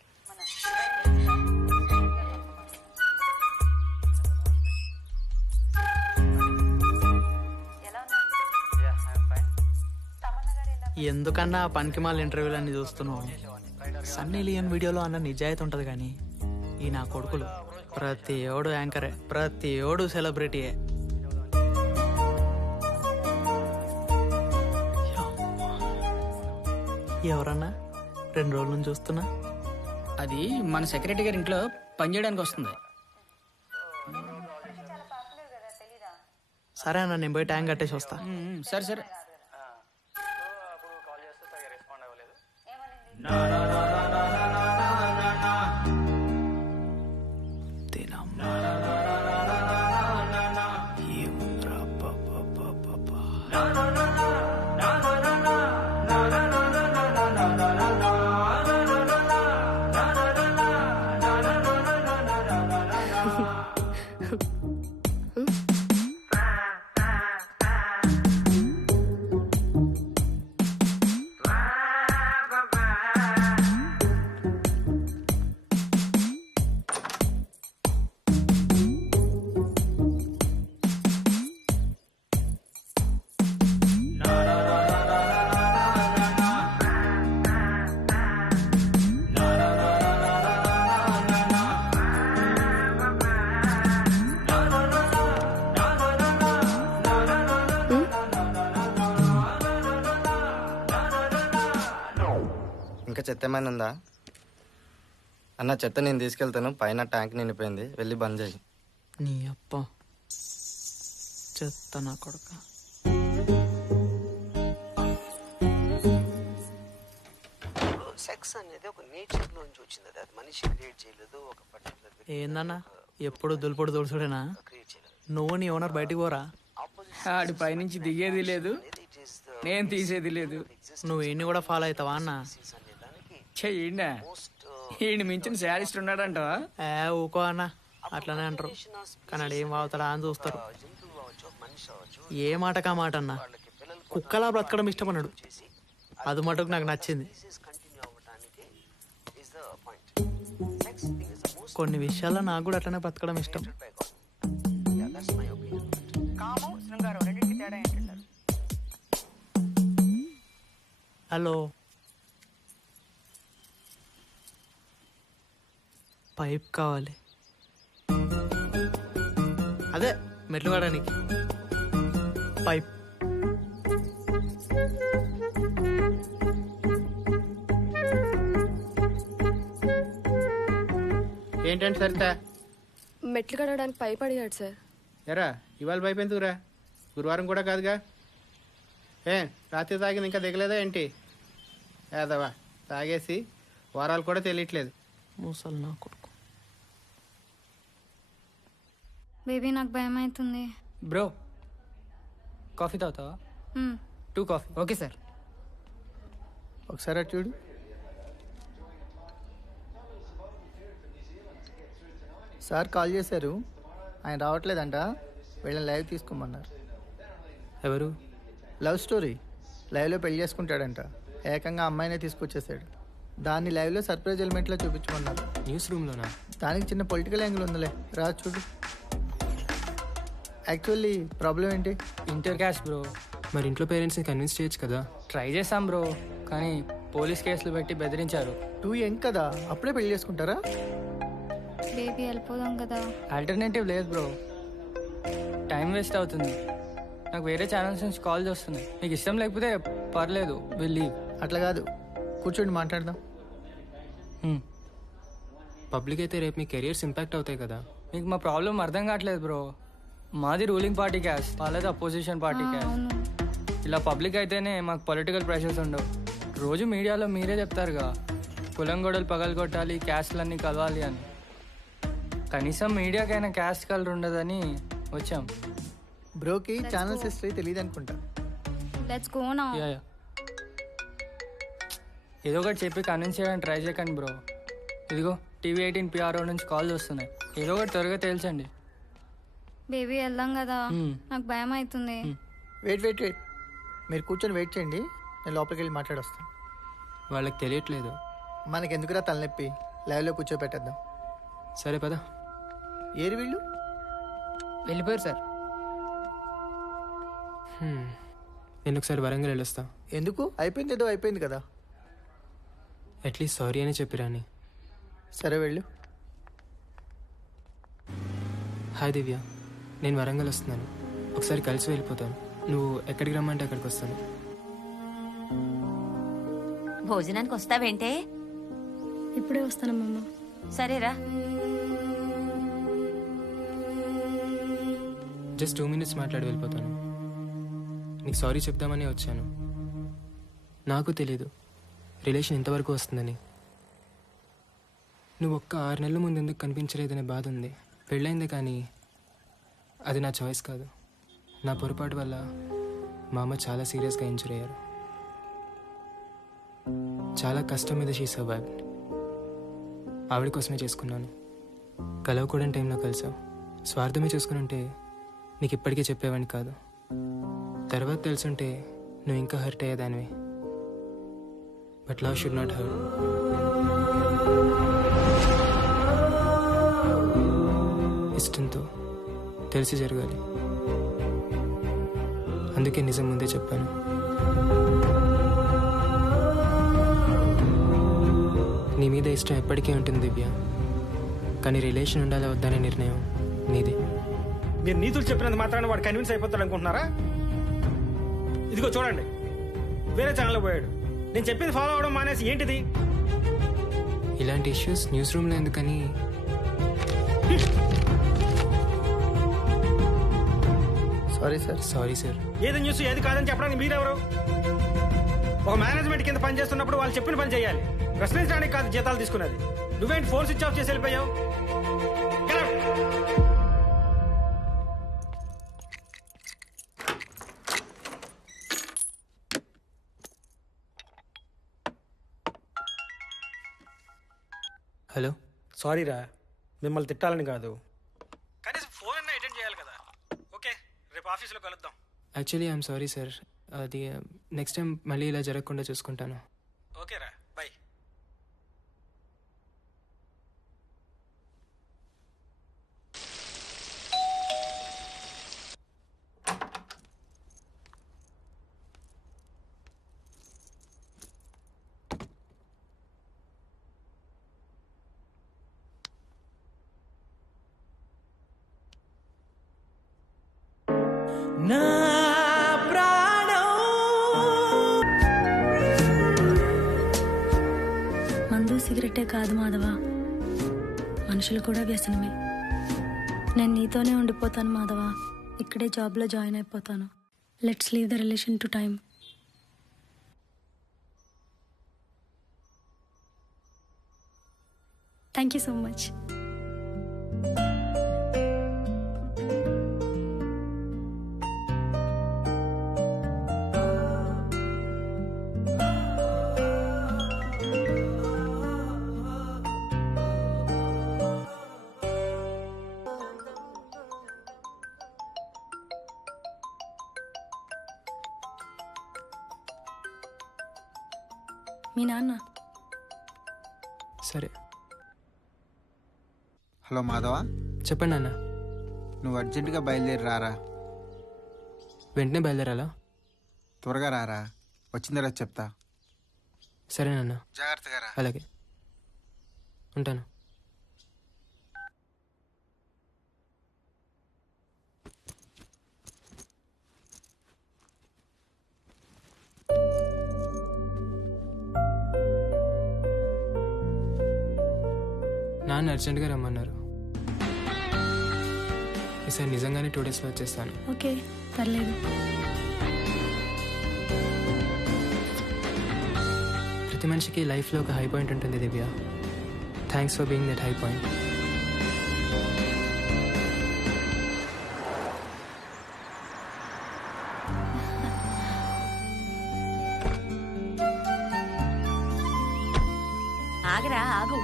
ఎందుకన్నా ఆ పనికి మాల ఇంటర్వ్యూలు అన్ని చూస్తున్నావు? సన్నీ లియోన్ వీడియోలో అన్న నిజాయితీ ఉంటుంది కానీ ఈ నా కొడుకులు ప్రతి ఓడు యాంకరే, ప్రతి ఓడు సెలబ్రిటీయే. ఎవరన్నా 2 రోజుల నుంచి చూస్తున్నా. అది మన సెక్రటరీ గారి ఇంట్లో పనిచేయడానికి వస్తుంది. సరే అన్న, నేను పోయి ట్యాంక్ కట్టేసి వస్తా. సరే సరే. ఇంకా చెత్త ఏమైనా ఉందా అన్న? చెత్త నేను తీసుకెళ్తాను, పైన ట్యాంక్ నిండిపోయింది, వెళ్ళి బంద్ చేయి. నీ అప్ప చెత్త నా కొడుక. సెక్స్ అనేది ఒక నేచర్ నుంచి వచ్చింది, అది మనిషి క్రియేట్ చేయలేదు. ఒక పర్టికులర్ ఏందన్నా ఎప్పుడు దులుపుడు దుడుచుడేనా? నువ్వు నీ ఓనర్ బయటికి పోరా? ఆడి పైనుంచి దిగేది లేదు, నేను తీసేది లేదు. నువ్వు ఈయన్ని కూడా ఫాలో అవుతావా అన్న? చెయ్యండి, ఈయన మించిన శారీస్ట్ ఉన్నాడంటవా? ఊకో అన్న, అట్లనే అంటారు కానీ ఆడు ఏం వాగుతాడా అని చూస్తారు. ఏ మాటకా మాట అన్న, కుక్కలా బ్రతకడం ఇష్టపడ్డాడు. అది మటుకు నాకు నచ్చింది. కొన్ని విషయాల్లో నాకు కూడా అట్లనే బ్రతకడం ఇష్టం. హలో, పైప్ కావాలి. అదే మెట్లు కాడానికి. పైప్. ఏంటంటే సరిత మెట్లు కడగడానికి పైప్ అడిగాడు సార్. ఎరా ఇవాళ పైపు ఎందుకురా? గురువారం కూడా కాదుగా. రాత్రి తాగింది ఇంకా దిగలేదా ఏంటి? ఏదవా తాగేసి వారాలు కూడా తెలియట్లేదు. మూసలు నా కొడుకు. బేబీ నాకు భయం అవుతుంది. బ్రో కాఫీ తాగుతావా? 2 కాఫీ. Okay sir. ఒకసారి అటు చూడు. సార్ కాల్ చేశారు, ఆయన రావట్లేదంట, వీళ్ళని లైవ్ తీసుకోమన్నారు. ఎవరు? Love story. లైవ్లో పెళ్లి చేసుకుంటాడంట. ఏకంగా అమ్మాయినే తీసుకొచ్చేసాడు. దాన్ని లైవ్లో సర్ప్రైజ్ ఎలిమెంట్లో చూపించమన్నారు. న్యూస్ రూమ్లోనా? దానికి చిన్న పొలిటికల్ యాంగిల్ ఉందిలే, రా చూడు. యాక్చువల్లీ ప్రాబ్లం ఏంటి? Inter caste bro. మరి ఇంట్లో పేరెంట్స్ని కన్విన్స్ చేయొచ్చు కదా. ట్రై చేశాం బ్రో, కానీ పోలీస్ కేసులు పెట్టి బెదిరించారు. 2 యంగ్ కదా, అప్పుడే పెళ్లి చేసుకుంటారా? బేబీ వెళ్ళిపోదాం కదా. ఆల్టర్నేటివ్ లేదు బ్రో, టైం వేస్ట్ అవుతుంది. నాకు వేరే ఛానల్స్ నుంచి కాల్స్ వస్తున్నాయి. మీకు ఇష్టం లేకపోతే పర్లేదు, వెళ్ళి. అట్లా కాదు, కూర్చోండి మాట్లాడదాం. పబ్లిక్ అయితే రేపు మీ కెరియర్స్ ఇంపాక్ట్ అవుతాయి కదా. మీకు మా ప్రాబ్లం అర్థం కావట్లేదు బ్రో. మాది రూలింగ్ పార్టీ క్యాస్ట్, వాళ్ళది అపోజిషన్ పార్టీ క్యాస్ట్. ఇలా పబ్లిక్ అయితేనే మాకు పొలిటికల్ ప్రెషర్స్ ఉండవు. రోజు మీడియాలో మీరే చెప్తారుగా, కులం గొడవలు పగలగొట్టాలి, క్యాస్ట్లన్నీ కలవాలి అని. కనీసం మీడియాకైనా క్యాస్ట్ కలర్ ఉండదని వచ్చాం. బ్రోకి ఛానల్స్ హిస్టరీ తెలియదు అనుకుంటా. Let's go now. ఏదో ఒకటి చెప్పి కన్విన్స్ చేయడానికి ట్రై చేయకండి బ్రో. ఇదిగో టీవీ 18 PRO నుంచి కాల్స్ వస్తున్నాయి. ఏదో ఒకటి త్వరగా తేల్చండి. బేబీ వెళ్దాం కదా, నాకు భయం అవుతుంది. వెయిట్ వెయిట్ వెయిట్, మీరు కూర్చొని వెయిట్ చేయండి, నేను లోపలికి వెళ్ళి మాట్లాడొస్తాను. వాళ్ళకి తెలియట్లేదు. మనకెందుకురా తలనొప్పి, లైవ్లో కూర్చోపెట్టేద్దాం. సరే పద. ఏరి వీళ్ళు వెళ్ళిపోయారు సార్. నేను ఒకసారి వరంగల్ వెళ్ళొస్తా. ఎందుకు? అయిపోయింది, ఏదో అయిపోయింది కదా. అట్లీస్ట్ సారీ అని చెప్పిరాని. సరే వెళ్ళు. హాయ్ దివ్య, నేను వరంగల్ వస్తున్నాను. ఒకసారి కలిసి వెళ్ళిపోతాను. నువ్వు ఎక్కడికి రమ్మంటే అక్కడికి వస్తాను. భోజనానికి వస్తావేంటే? ఇప్పుడే వస్తానమ్మా. సరేరా. జస్ట్ 2 minutes మాట్లాడి వెళ్ళిపోతాను. నీకు సారీ చెప్దామని వచ్చాను. నాకు తెలీదు రిలేషన్ ఇంతవరకు వస్తుందని. నువ్వు ఒక్క 6 నెలల ముందు ఎందుకు కనిపించలేదనే బాధ ఉంది. పెళ్ళైంది, కానీ అది నా చాయిస్ కాదు. నా పొరపాటు వల్ల మా అమ్మ చాలా సీరియస్గా ఇంజూర్ అయ్యారు. చాలా కష్టం మీద షీ సర్వైవ్డ్. ఆవిడ కోసమే చేసుకున్నాను. కలవకూడని టైంలో కలిసావు. స్వార్థమే చూసుకుని ఉంటే నీకు ఇప్పటికే చెప్పేవాడిని కాదు. తర్వాత తెలుసుంటే నువ్వు ఇంకా హర్ట్ అయ్యేదానివి. But love should not hurt. ఇష్టంతో తెలిసి జరగాలి. అందుకే నిజం ముందే చెప్పాను. నీ మీద ఇష్టం ఎప్పటికీ ఉంటుంది దివ్య, కానీ రిలేషన్ ఉండాలి వద్దనే నిర్ణయం నీదే. మీరు నీతులు చెప్పినంత మాత్రాన వాడు కన్విన్స్ అయిపోతాడు అనుకుంటున్నారా? ఇదిగో చూడండి, వేరే ఛానల్లో పోయాడు. నేను చెప్పింది ఫాలో అవడం మానేసి ఏంటిది? ఇలాంటి ఇష్యూస్ న్యూస్ రూమ్లో ఎందుకని. Sorry sir. ఏది న్యూస్ ఏది కాదని చెప్పడానికి మీరెవరు? ఒక మేనేజ్మెంట్ కింద పని చేస్తున్నప్పుడు వాళ్ళు చెప్పిన పని చేయాలి. ప్రశ్నించడానికి కాదు జీతాలు తీసుకున్నది. నువ్వేంటి ఫోన్ స్విచ్ ఆఫ్ చేసి వెళ్ళిపోయావు? హలో. సారీరా, మిమ్మల్ని తిట్టాలని కాదు, కనీసం ఫోన్ అన్నా అటెండ్ చేయాలి కదా. ఓకే, రేపు ఆఫీస్లో కలుద్దాం. Actually I'm sorry sir. అది నెక్స్ట్ టైం మళ్ళీ ఇలా జరగకుండా చూసుకుంటాను. ఓకేరా, బాయ్. నా మందు సిగరెటే కాదు మాధవ, మనుషులు కూడా వ్యసనమే. నేను నీతోనే ఉండిపోతాను మాధవ, ఇక్కడే జాబ్లో జాయిన్ అయిపోతాను. Let's leave the relation to time. Thank you so much. మీ నాన్న. సరే. హలో మాధవ, చెప్పండి అన్న. నువ్వు అర్జెంటుగా బయలుదేరి రారా. వెంటనే బయలుదేరాలా? త్వరగా రారా, వచ్చిన తర్వాత చెప్తా. సరేనన్నా, జాగ్రత్తగా రా. అలాగే ఉంటాను. నాన్న అర్జెంట్గా రమ్మన్నారు. ఈసారి నిజంగానే 2 డేస్లో వచ్చేస్తాను. ఓకే, పర్లేదు. ప్రతి మనిషికి లైఫ్లో ఒక హై పాయింట్ ఉంటుంది Divya. Thanks for being that high point. ఆగరా ఆగు.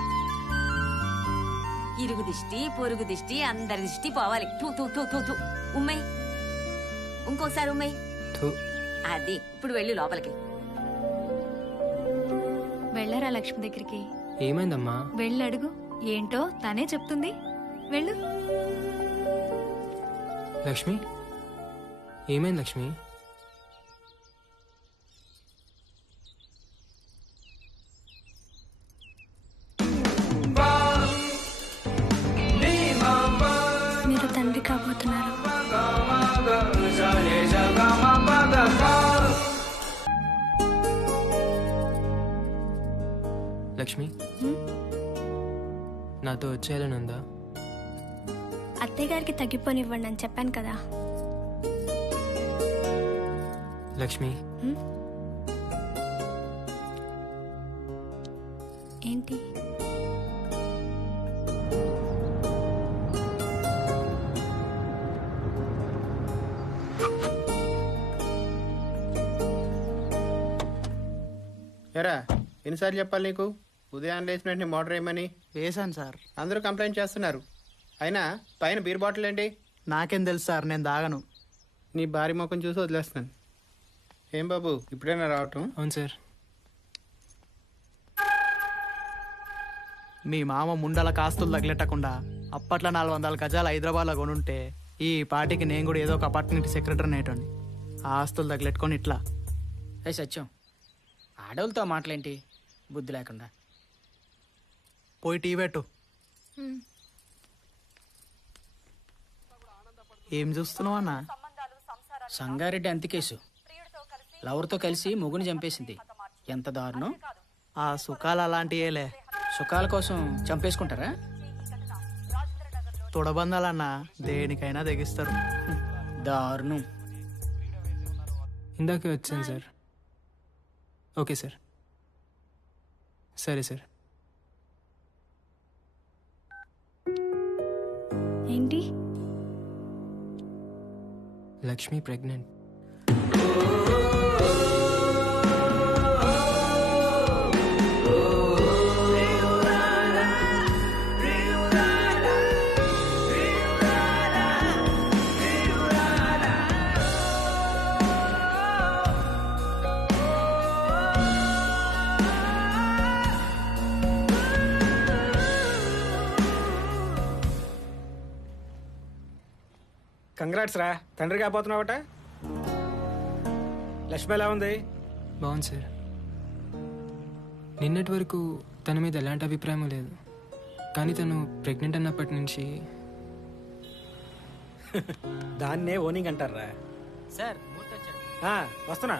ఇరుగు దిష్టి పొరుగు దిష్టి అందరి దిష్టి పోవాలి. తూ తూ తూ తూ తూ. ఉమ్మై, ఇంకోసారి ఉమ్మై. అది ఇప్పుడు వెళ్ళు లోపలికి. వెళ్ళరా లక్ష్మి దగ్గరికి. ఏమైందమ్మా? వెళ్ళడుగు, ఏంటో తనే చెప్తుంది. వెళ్ళు. లక్ష్మి, ఏమైంది లక్ష్మి? మీరు తండ్రి కాబోతున్నారు. లక్ష్మి, నాతో వచ్చేయాలని ఉందా? అత్తయ్య గారికి తగ్గిపోనివ్వండి అని చెప్పాను కదా. లక్ష్మి, ఏంటి? ఎరా, ఎన్నిసార్లు చెప్పాలి నీకు ఉదయం లేచిన వెంటనే మోటర్ వేయమని? వేసాను సార్. అందరూ కంప్లైంట్ చేస్తున్నారు. అయినా పైన బీర్ బాటిల్ ఏంటి? నాకేం తెలుసు సార్, నేను దాగను. నీ భారీ ముఖం చూసి వదిలేస్తున్నాను. ఏం బాబు, ఇప్పుడైనా రావటం? అవును సార్. మీ మామ ముండల కాస్తులు తగిలెట్టకుండా అప్పట్లో 400 గజాలు హైదరాబాద్లో కొనుంటే ఈ పార్టీకి నేను కూడా ఏదో ఒక అపార్ట్మెంట్ సెక్రటరీ నేటండి. ఆ ఆస్తులు తగిలెట్టుకొని ఇట్లా. ఏ సత్యం, ఆడవులతో మాటలేంటి బుద్ధి లేకుండా. పోయి టీ పెట్టు. ఏం చూస్తున్నావు అన్న? సంగారెడ్డి అంతికేసు లవర్తో కలిసి మొగుని చంపేసింది. ఎంత దారుణం. ఆ సుఖాలు అలాంటియేలే. సుఖాల కోసం చంపేసుకుంటారా? తొడబందాలన్నా దేనికైనా తెగిస్తారు. దారుణం. ఇందాకే వచ్చాను సార్. Okay sir. సరే సార్. ఏంటి? లక్ష్మి ప్రెగ్నెంట్. కంగ్రాట్స్ రా, తండ్రి కాబోతున్నావట. లక్ష్మి ఎలా ఉంది? బాగుంది సార్. నిన్నటి వరకు తన మీద ఎలాంటి అభిప్రాయం లేదు, కానీ తను ప్రెగ్నెంట్ అన్నప్పటి నుంచి దాన్నే ఓనింగ్ అంటారా సార్? వస్తున్నా.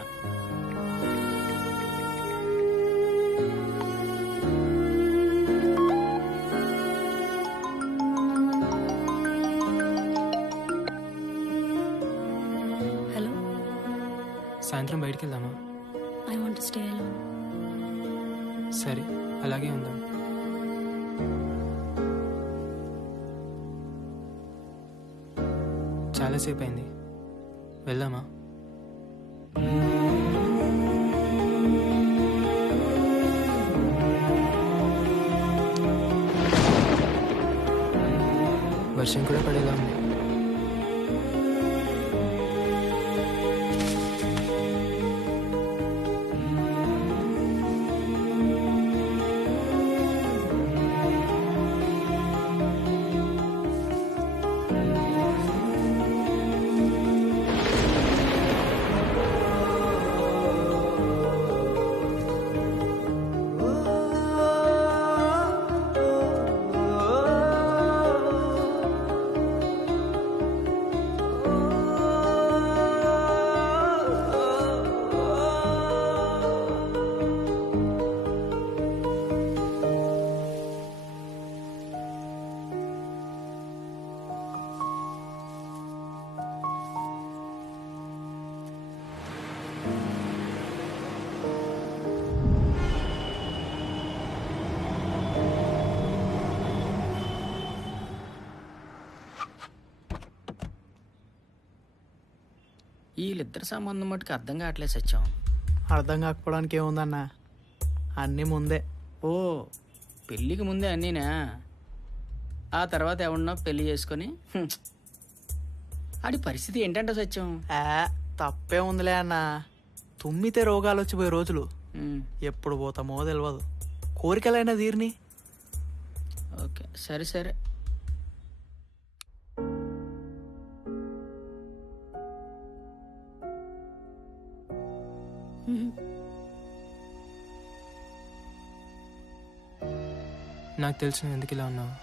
సాయంత్రం బయటికి వెళ్దామా? I want stay alone. సరే, అలాగే ఉందాం. చాలాసేపు అయింది, వెళ్దామా? వర్షం కూడా పడేలా ఉంది. వీళ్ళిద్దరి సంబంధం మటుకు అర్థం కావట్లేదు సత్యం. అర్థం కాకపోవడానికి ఏముందన్నా, అన్నీ ముందే. ఓ, పెళ్ళికి ముందే అన్నీనా? ఆ తర్వాత ఎవడన్నా పెళ్లి చేసుకొని ఆడి పరిస్థితి ఏంటంటే సత్యం? తప్పే ఉందిలే అన్న, తుమ్మితే రోగాలు వచ్చిపోయే రోజులు ఎప్పుడు పోతామో తెలియదు. కోరికలైనా తీరిని. ఓకే, సరే సరే. నాకు తెలుసు ఎందుకు ఇలా ఉన్నావు.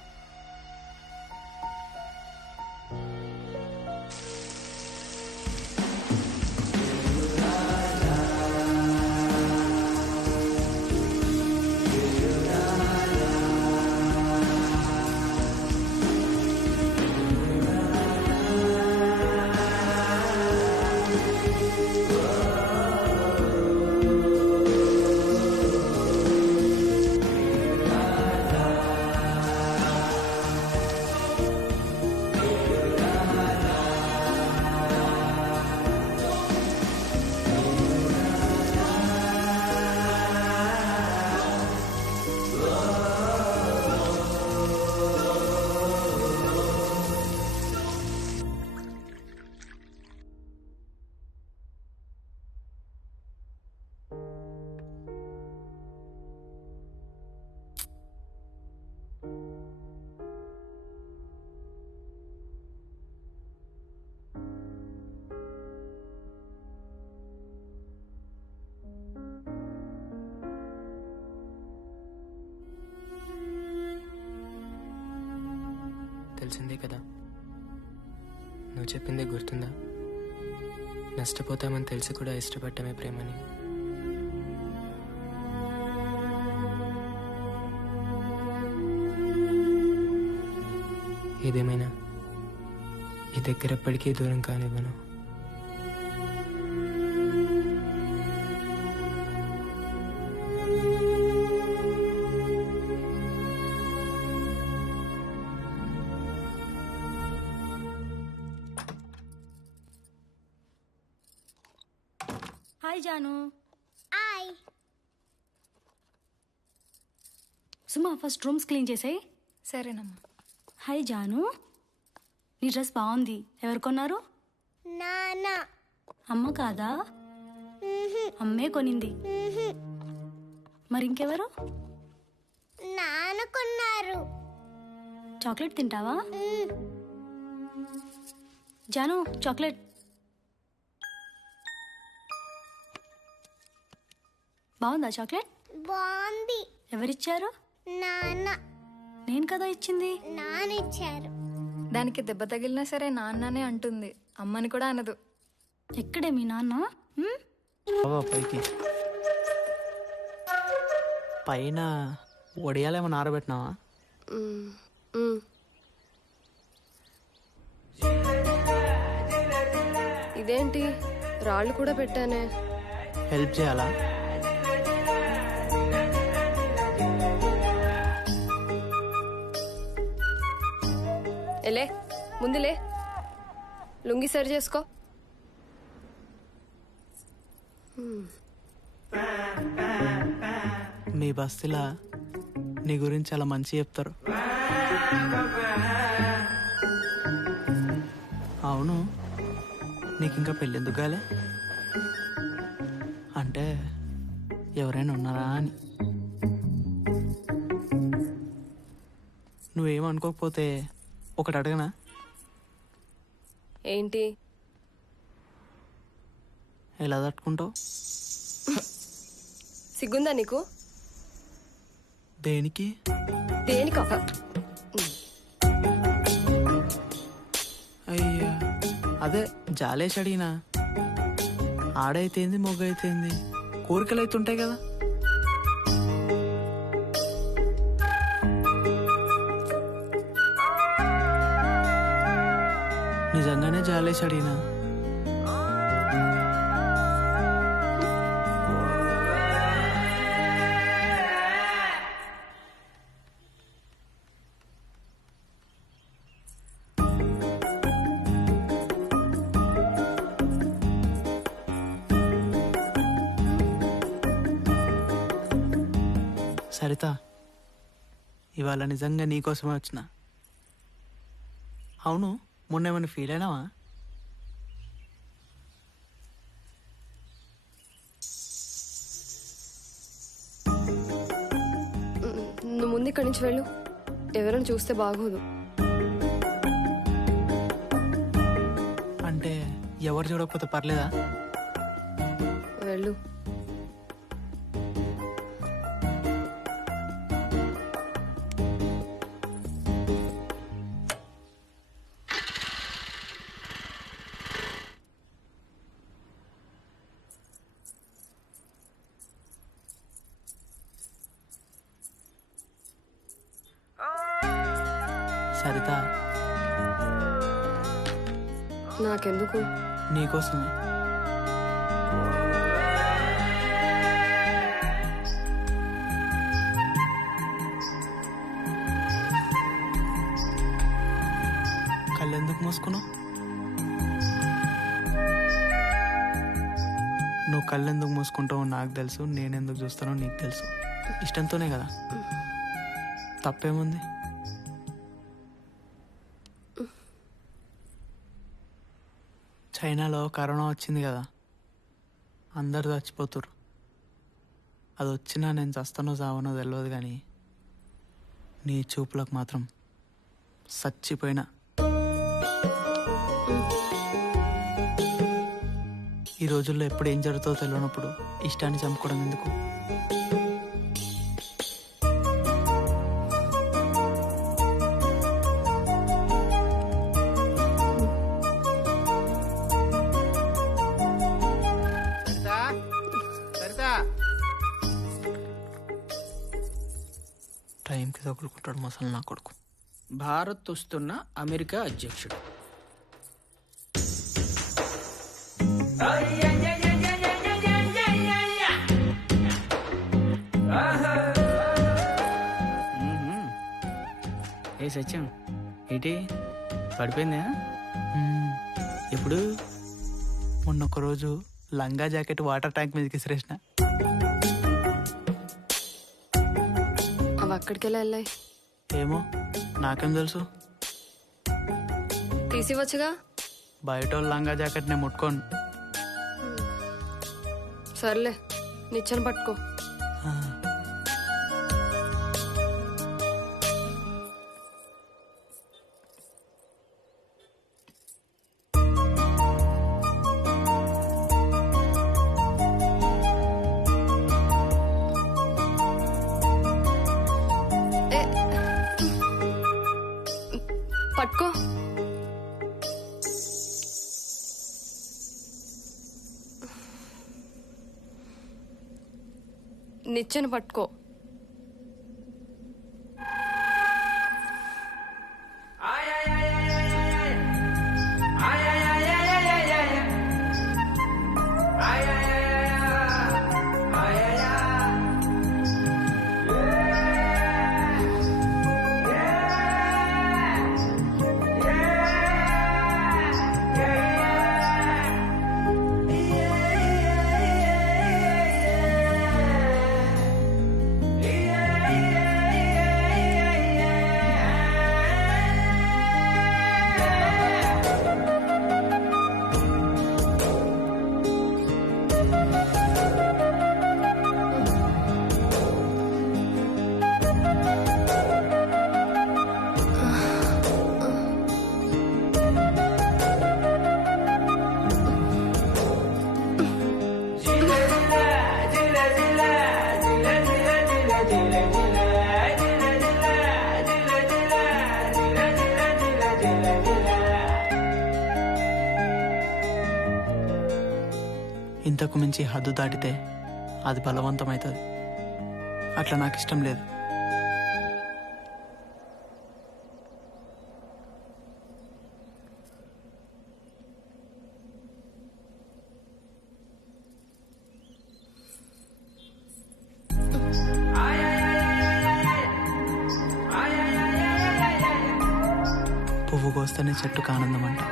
తెలిసిందే కదా, నువ్వు చెప్పిందే గుర్తుందా? నష్టపోతామని తెలిసి కూడా ఇష్టపడటమే ప్రేమని. ఏదేమైనా ఈ దగ్గర ఎప్పటికీ దూరం కానివ్వను. హాయ్ జాను. హాయ్. సుమా, ఫస్ట్ రూమ్స్ క్లీన్ చేసాయి. సరేనమ్మా. హాయ్ జాను, నీ డ్రెస్ బాగుంది. ఎవరు కొన్నారు? నాన్న. అమ్మ కాదా? అమ్మే కొనింది. మరి ఇంకెవరు? నాన్న కొన్నారు. చాక్లెట్ తింటావా? జాను, చాక్లెట్. బాగుందా చాక్లెట్? బాగుంది. ఎవరిచ్చారు? నాన్న. నేను కదా ఇచ్చింది. నాన్న ఇచ్చారు. దానికి దెబ్బ తగిలినా సరే నాన్ననే అంటుంది, అమ్మని కూడా అనదు. ఎక్కడే మీ నాన్న? పైకి పైన వడియాలేమన్నా ఆరబెట్టినావా? ఇదేంటి, రాళ్ళు కూడా పెట్టానే. హెల్ప్ చేయాలా? ఎలే ముందులే లుంగి సరి చేసుకో. మీ బస్తీలా నీ గురించి చాలా మంచి చెప్తారు. అవును, నీకు ఇంకా పెళ్ళెందుకు కాలే? అంటే ఎవరైనా ఉన్నారా అని. నువ్వేమనుకోకపోతే ఒకటి అడగనా? ఏంటి? ఎలా తట్టుకుంటావు? సిగ్గుందా నీకు? దేనికి? దేనికా? అయ్యా, అదే జాలేసి అడిగినా. ఆడైతేంది మొగ్గ అయితేంది, కోరికలు అయితే ఉంటాయి కదా. నిజంగానే జాలేసి అడిగినా. సరిత, ఇవాళ నిజంగా నీకోసమే వచ్చిన. అవును, మొన్న ఏమైనా ఫీల్ అయినావా? నువ్వు ముందు ఇక్కడి నుంచి వెళ్ళు. ఎవరైనా చూస్తే బాగోదు. అంటే ఎవరు చూడకపోతే పర్లేదా? వెళ్ళు. సరిత, నాకెందుకు? నీకోసమే. కళ్ళెందుకు మూసుకున్నావు? నువ్వు కళ్ళెందుకు మూసుకుంటావో నాకు తెలుసు, నేనెందుకు చూస్తానో నీకు తెలుసు. ఇష్టంతోనే కదా. తప్పేముంది? చైనాలో కరోనా వచ్చింది కదా, అందరు చచ్చిపోతురు. అది వచ్చినా నేను చస్తానో చావనో తెలియదు, కానీ నీ చూపులకు మాత్రం చచ్చిపోయినా. ఈ రోజుల్లో ఎప్పుడు ఏం జరుగుతుందో తెలియనప్పుడు ఇష్టాన్ని చంపుకోవడం ఎందుకు? టైంకి తగులుకుంటాడు మసలు నా కొడుకు. భారత్ వస్తున్న అమెరికా అధ్యక్షుడు. ఏ సత్యం, ఏంటి పడిపోయిందా? ఇప్పుడు మొన్న ఒక రోజు లంగా జాకెట్ వాటర్ ట్యాంక్ మీదకి విసిరేసిన. అవి అక్కడికి వెళ్ళాయి. ఏమో, నాకేం తెలుసు? తీసివచ్చుగా. బయట వాళ్ళు లంగా జాకెట్ నేను ముట్టుకోను. సర్లే, నిచ్చెన పట్టుకో. పట్టుకో. నిచ్చెన పట్టుకో. ఇంతకు మించి హద్దు దాటితే అది బలవంతమవుతుంది. అట్లా నాకు ఇష్టం లేదు. పువ్వు కోస్తేనే చెట్టుకు ఆనందం అంట.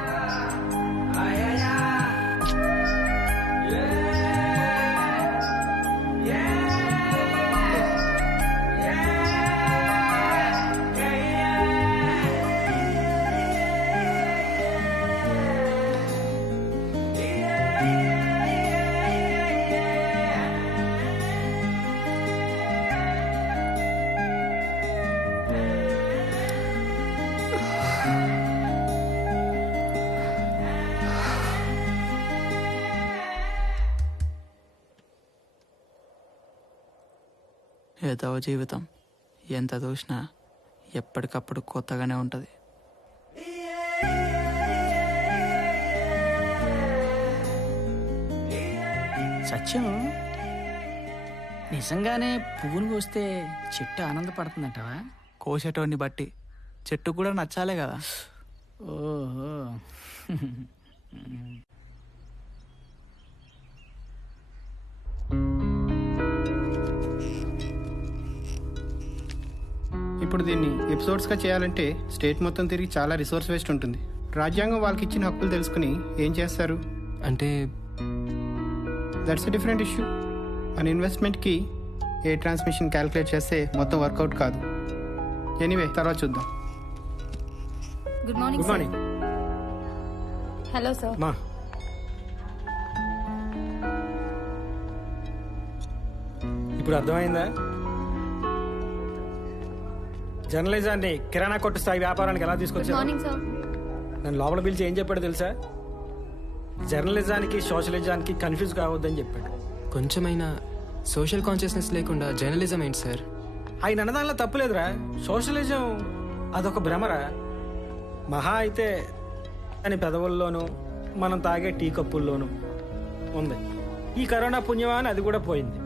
ఏదవ జీవితం ఎంత చూసినా ఎప్పటికప్పుడు కొత్తగానే ఉంటుంది. సత్యం, నిజంగానే పువ్వును కోస్తే చెట్టు ఆనందపడుతుందంటావా? కోసేటోడిని బట్టి చెట్టు కూడా నచ్చాలే కదా. ఓహో. ఇప్పుడు దీన్ని ఎపిసోడ్స్గా చేయాలంటే స్టేట్ మొత్తం తిరిగి చాలా రిసోర్స్ వేస్ట్ ఉంటుంది. రాజ్యాంగం వాళ్ళకి ఇచ్చిన హక్కులు తెలుసుకుని ఏం చేస్తారు అంటే దట్స్ ఎ డిఫరెంట్ ఇష్యూ. మన ఇన్వెస్ట్మెంట్కి ఏ ట్రాన్స్మిషన్ క్యాలిక్యులేట్ చేస్తే మొత్తం వర్కౌట్ కాదు. ఎనీవే, తర్వాత చూద్దాం. Good morning. Good morning. Hello sir. మా ఇప్పుడు అర్థమైందా? జర్నలిజాన్ని కిరాణా కొట్టు స్థాయి వ్యాపారానికి ఎలా తీసుకొచ్చారు? Morning sir. నన్ను లోపల పిలిచి ఏం చెప్పాడు తెలుసా? జర్నలిజానికి సోషలిజానికి కన్ఫ్యూజ్ కావద్దని చెప్పాడు. కొంచెమైనా సోషల్ కాన్షియస్నెస్ లేకుండా జర్నలిజం ఏంటి సార్? ఆయన అన్నదానిలో తప్పులేదురా. సోషలిజం అదొక భ్రమరా. మహా అయితే అని పెదవుల్లోనూ మనం తాగే టీ కప్పుల్లోనూ ఉంది. ఈ కరోనా పుణ్యమా అని అది కూడా పోయింది.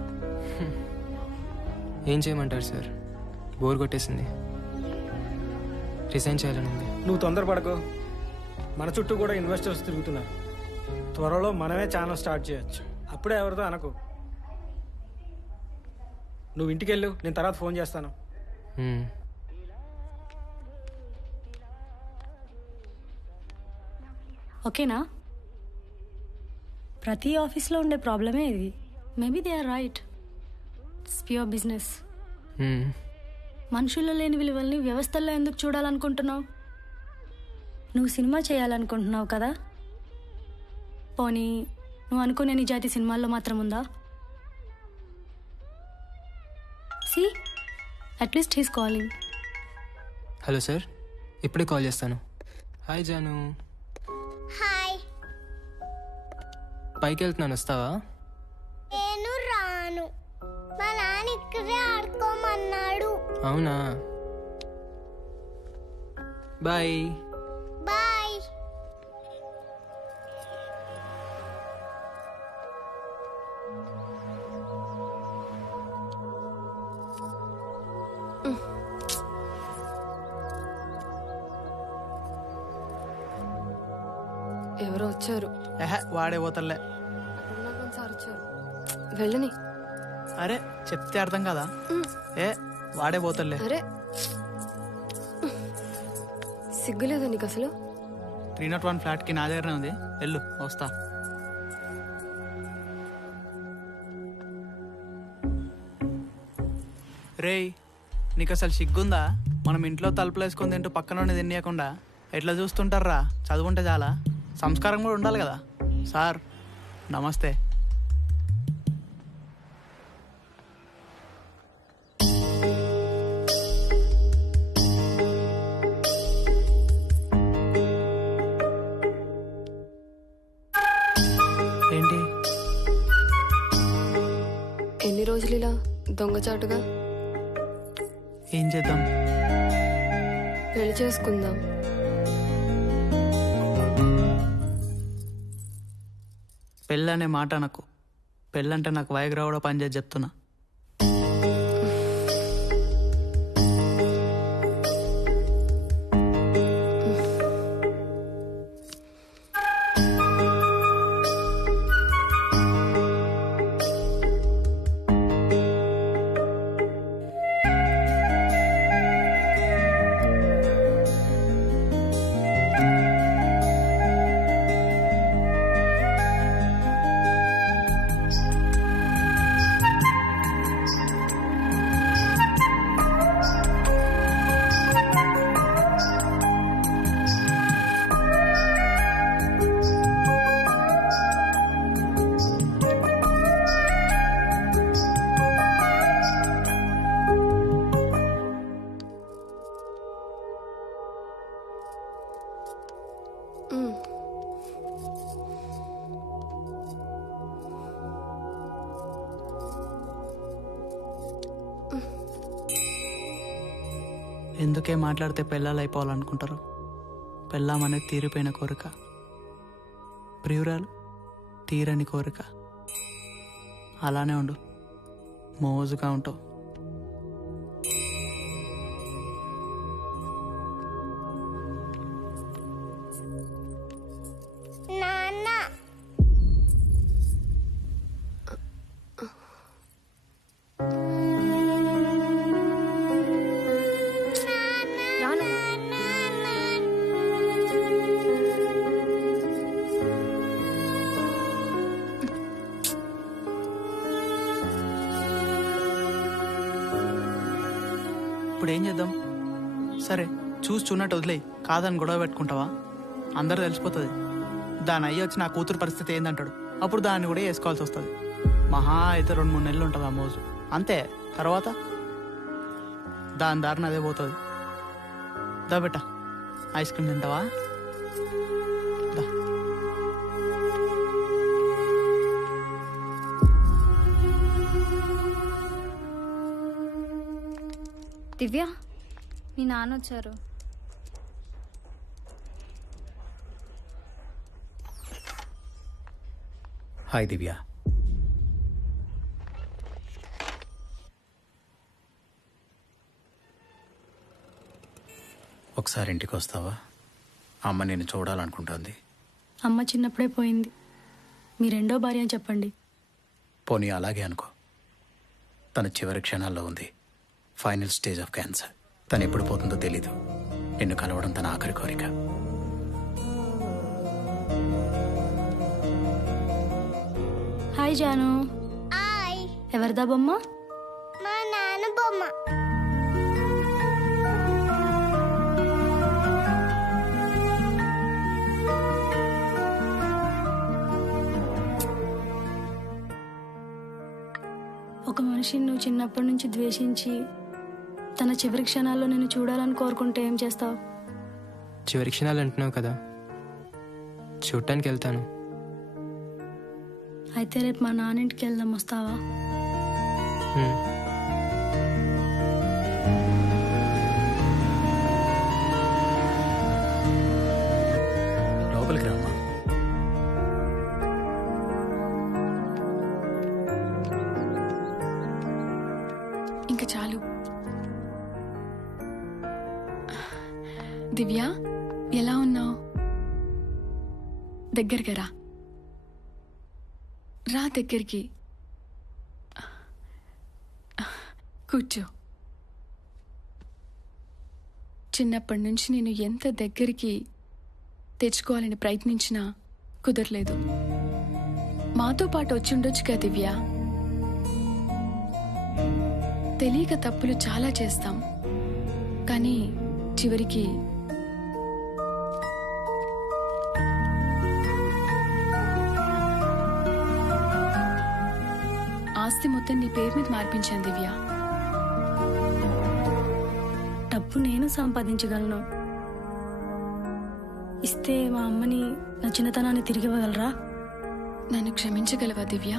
ఏం చేయమంటారు సార్? బోర్ కొట్టేసింది. రిజైన్ చేయాలని ఉంది. నువ్వు తొందరపడకు. మన చుట్టూ కూడా ఇన్వెస్టర్స్ తిరుగుతున్నారు. త్వరలో మనమే ఛానల్ స్టార్ట్ చేయొచ్చు. అప్పుడే ఎవరితో అనకు. నువ్వు ఇంటికి వెళ్ళు, నేను తర్వాత ఫోన్ చేస్తాను. ఓకేనా? ప్రతి ఆఫీస్లో ఉండే ప్రాబ్లమే ఇది. Maybe they are right. It's pure business. మనుషుల్లో లేని విలువల్ని వ్యవస్థల్లో ఎందుకు చూడాలనుకుంటున్నావు? నువ్వు సినిమా చేయాలనుకుంటున్నావు కదా? పోనీ నువ్వు అనుకునే నిజాయితీ సినిమాల్లో మాత్రం ఉందా? C at least he's calling. Hello sir, ఇప్పుడే కాల్ చేస్తాను. హాయ్ జాను. హాయ్. పైకి వెళ్తున్నాను, వస్తావా? నేను రాను. మా నాన్న ఇక్కడే ఆడుకోమన్నాడు. అవునా? బాయ్. బాయ్. ఎవరో వచ్చారు. వాడే పోతలే. సార్ వచ్చారు, వెళ్ళని. అరే చెప్తే అర్థం కదా. వాడే పోతలే. అరే సిగ్గులేదా నీకు అసలు? 301 ఫ్లాట్కి నా దగ్గరనే ఉంది, వెళ్ళు, వస్తా. రేయ్, నీకు అసలు సిగ్గుందా? మనం ఇంట్లో తలుపులు వేసుకొని తింటూ పక్కన తినేయకుండా ఎట్లా చూస్తుంటారా? చదువుంటే చాలా, సంస్కారం కూడా ఉండాలి కదా. సార్ నమస్తే. ఏంటి ఎన్ని రోజులు ఇలా దొంగచాటుగా? ఏం చేద్దాం? పెళ్లి చేసుకుందాం. పెళ్ళనే మాట నాకు. పెళ్ళంటే నాకు వైగ్రా కూడా పనిచేసి చెప్తున్నా. ఎందుకే మాట్లాడితే పెళ్ళాలు అయిపోవాలనుకుంటారు? పెళ్ళామనేది తీరిపోయిన కోరిక, ప్రియురాలు తీరని కోరిక. అలానే ఉండు, మోజుగా ఉంటావు. ఇప్పుడు ఏం చేద్దాం? సరే చూన్నట్టు వదిలేయి. కాదని గొడవ పెట్టుకుంటావా? అందరూ తెలిసిపోతుంది. దాని అయ్యి వచ్చి నా కూతురు పరిస్థితి ఏందంటాడు. అప్పుడు దాన్ని కూడా వేసుకోవాల్సి వస్తుంది. మహా అయితే 2-3 నెలలు ఉంటుంది ఆ మోజు, అంతే. తర్వాత దాని దారిన అదే పోతుంది. దా బెట్ట, ఐస్ క్రీమ్ తింటావా? దా. దివ్య, మీ నాన్న వచ్చారు. హాయ్ దివ్య. ఒకసారి ఇంటికి వస్తావా? అమ్మ నేను చూడాలనుకుంటుంది. అమ్మ చిన్నప్పుడే పోయింది. మీ రెండో భార్య అని చెప్పండి. పోనీ అలాగే అనుకో. తన చివరి క్షణాల్లో ఉంది. Final stage of cancer. తను ఎప్పుడు పోతుందో తెలీదు. నిన్ను కలవడం తన ఆఖరి కోరిక. హాయ్ జాను. హాయ్. ఎవరిదా బొమ్మ? మా నాన్న బొమ్మ. ఒక మనిషిని నువ్వు చిన్నప్పటి నుంచి ద్వేషించి తన చివరి క్షణాల్లో నేను చూడాలని కోరుకుంటే ఏం చేస్తావు? చివరి క్షణాలు అంటున్నావు కదా, చూడటానికి వెళ్తాను. అయితే రేపు మా నాన్నింటికి వెళ్దాం, వస్తావా? లోపలికి రామ్మా. ఇంకా చాలు. దివ్య, ఎలా ఉన్నావు? దగ్గరికి రా. రా దగ్గరికి. కూర్చో. చిన్నప్పటి నుంచి నేను ఎంత దగ్గరికి తెచ్చుకోవాలని ప్రయత్నించినా కుదరలేదు. మాతో పాటు వచ్చి ఉండొచ్చుగా దివ్య. తెలియక తప్పులు చాలా చేస్తాం, కానీ చివరికి ఆస్తి మొత్తం నీ పేరు మీద మార్పించాను దివ్య. డబ్బు నేను సంపాదించగలను. ఇస్తే మా అమ్మని నా చిన్నతనాన్ని తిరిగి ఇవ్వగలరా? నన్ను క్షమించగలవా దివ్య?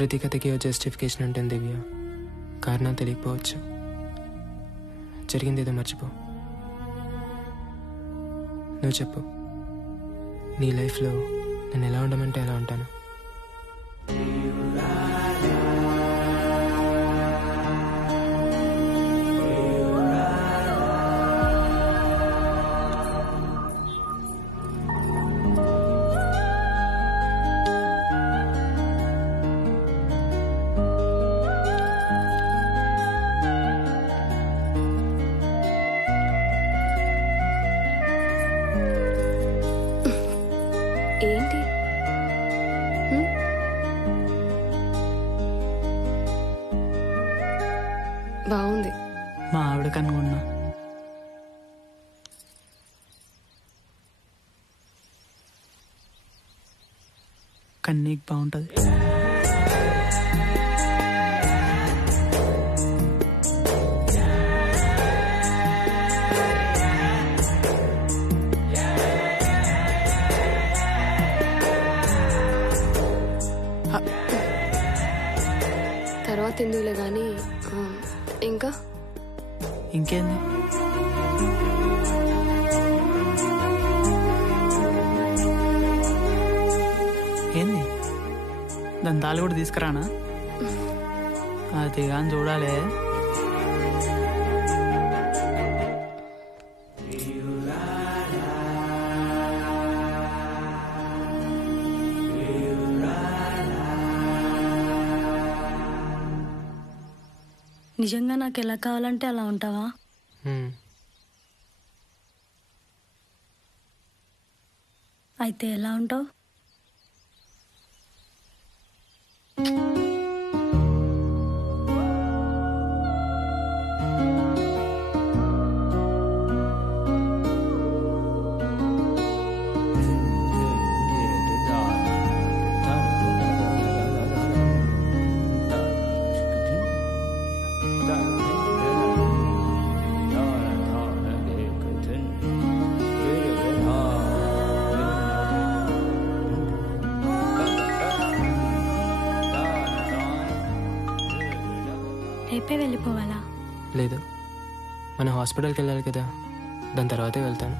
ప్రతి కథకి ఓ జస్టిఫికేషన్ ఉంటుంది దివ్య. కారణం తెలియకపోవచ్చు. జరిగింది ఏదో మర్చిపో. నువ్వు చెప్పు, నీ లైఫ్లో నేను ఎలా ఉండమంటే ఎలా ఉంటాను. ఏంటి? బాగుంది. మా ఆవిడ కనుగొన్నా. కన్నీకి బాగుంటుంది. తర్వాత ఎందుకులే కానీ ఇంకా ఇంకేంది? ఏంది? దాని తాళి కూడా తీసుకురానా? అది కానీ చూడాలి. నిజంగా నాకు ఎలా కావాలంటే అలా ఉంటావా? అయితే ఎలా ఉంటావు? రేపే వెళ్ళిపోవాలా? లేదు, మనం హాస్పిటల్కి వెళ్ళాలి కదా, దాని తర్వాతే వెళ్తాను.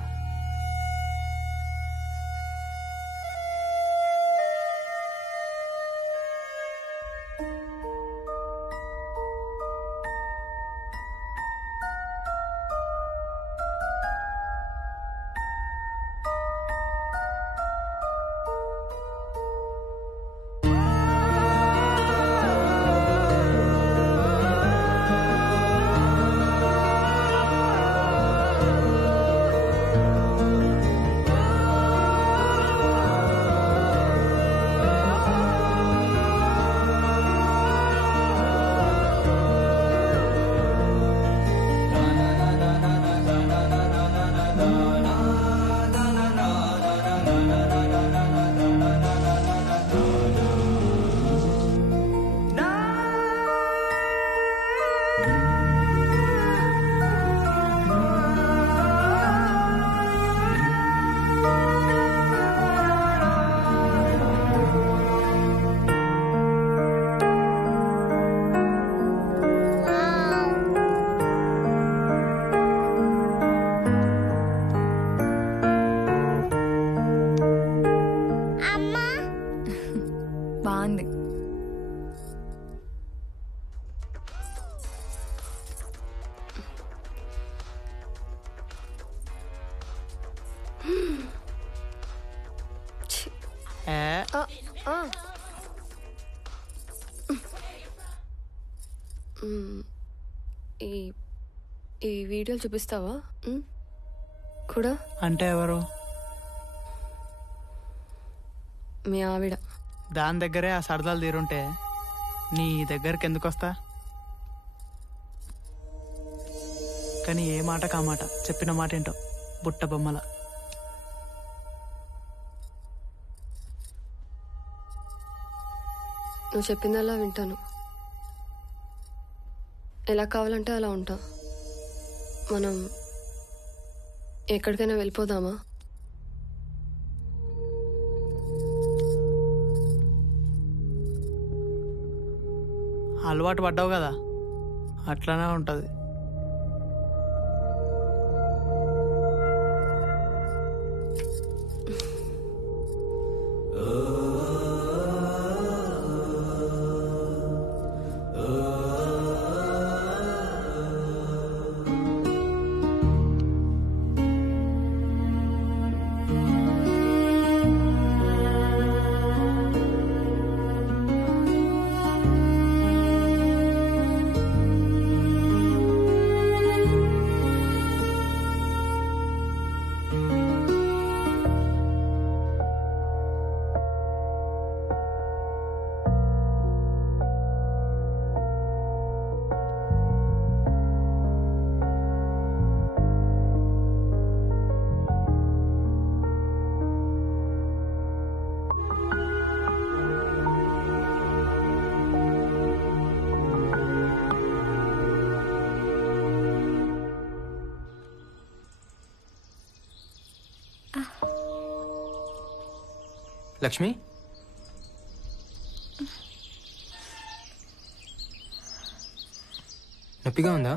బాగుంది. ఈ వీడియోలు చూపిస్తావా కూడా? అంటే ఎవరు? మీ ఆవిడ. దాని దగ్గరే ఆ సరదాలు తీరుంటే నీ దగ్గరికి ఎందుకు వస్తా? కానీ ఏ మాట కామాట చెప్పిన మాట ఏంటో బుట్ట బొమ్మల. నువ్వు చెప్పిందల్లా వింటాను. ఎలా కావాలంటే అలా ఉంటా. మనం ఎక్కడికైనా వెళ్ళిపోదామా? అలవాటు పడ్డావు కదా, అట్లానే ఉంటుంది. లక్ష్మి, నొప్పిగా ఉందా?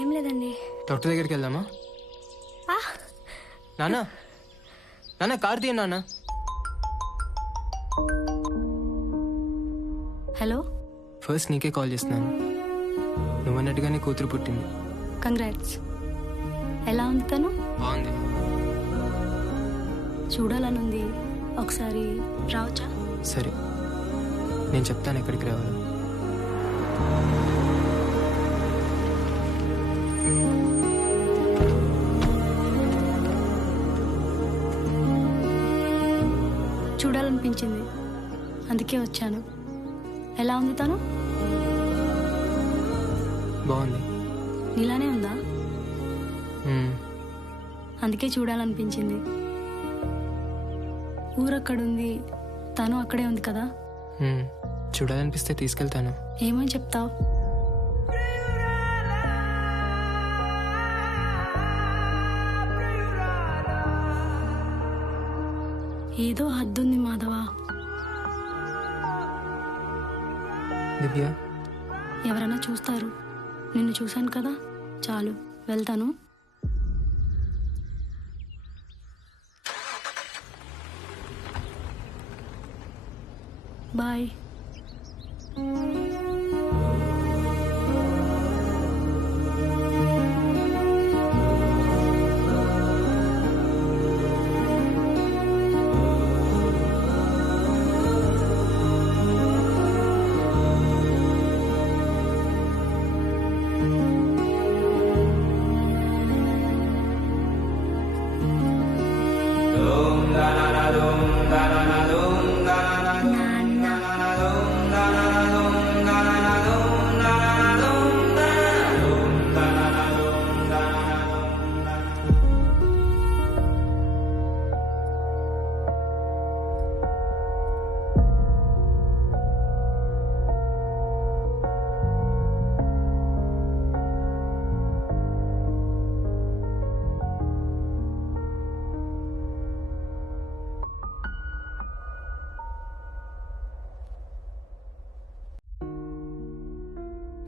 ఏం లేదండి. డాక్టర్ దగ్గరికి వెళ్దామా? నాన్న నాన్న కార్ తీయ నాన్న. హలో, ఫస్ట్ నీకే కాల్ చేస్తున్నాను. నువ్వన్నట్టుగానే కూతురు పుట్టింది. కంగ్రాట్స్. ఎలా ఉంది తను? బాగుంది. చూడాలనుంది, ఒకసారి రావచ్చా? సరే, నేను చెప్తాను ఎక్కడికి రావాలి. చూడాలనిపించింది, అందుకే వచ్చాను. ఎలా ఉంది తను? బాగుంది. నీలానే ఉందా? అందుకే చూడాలనిపించింది. ఊరక్కడుంది, తను అక్కడే ఉంది కదా. చూడాలనిపిస్తే తీసుకెళ్తాను. ఏమని చెప్తావు? ఏదో హద్దుంది మాధవ. దివ్య, ఎవరైనా చూస్తారు. నిన్ను చూశాను కదా, చాలు. వెళ్తాను. బాయ్.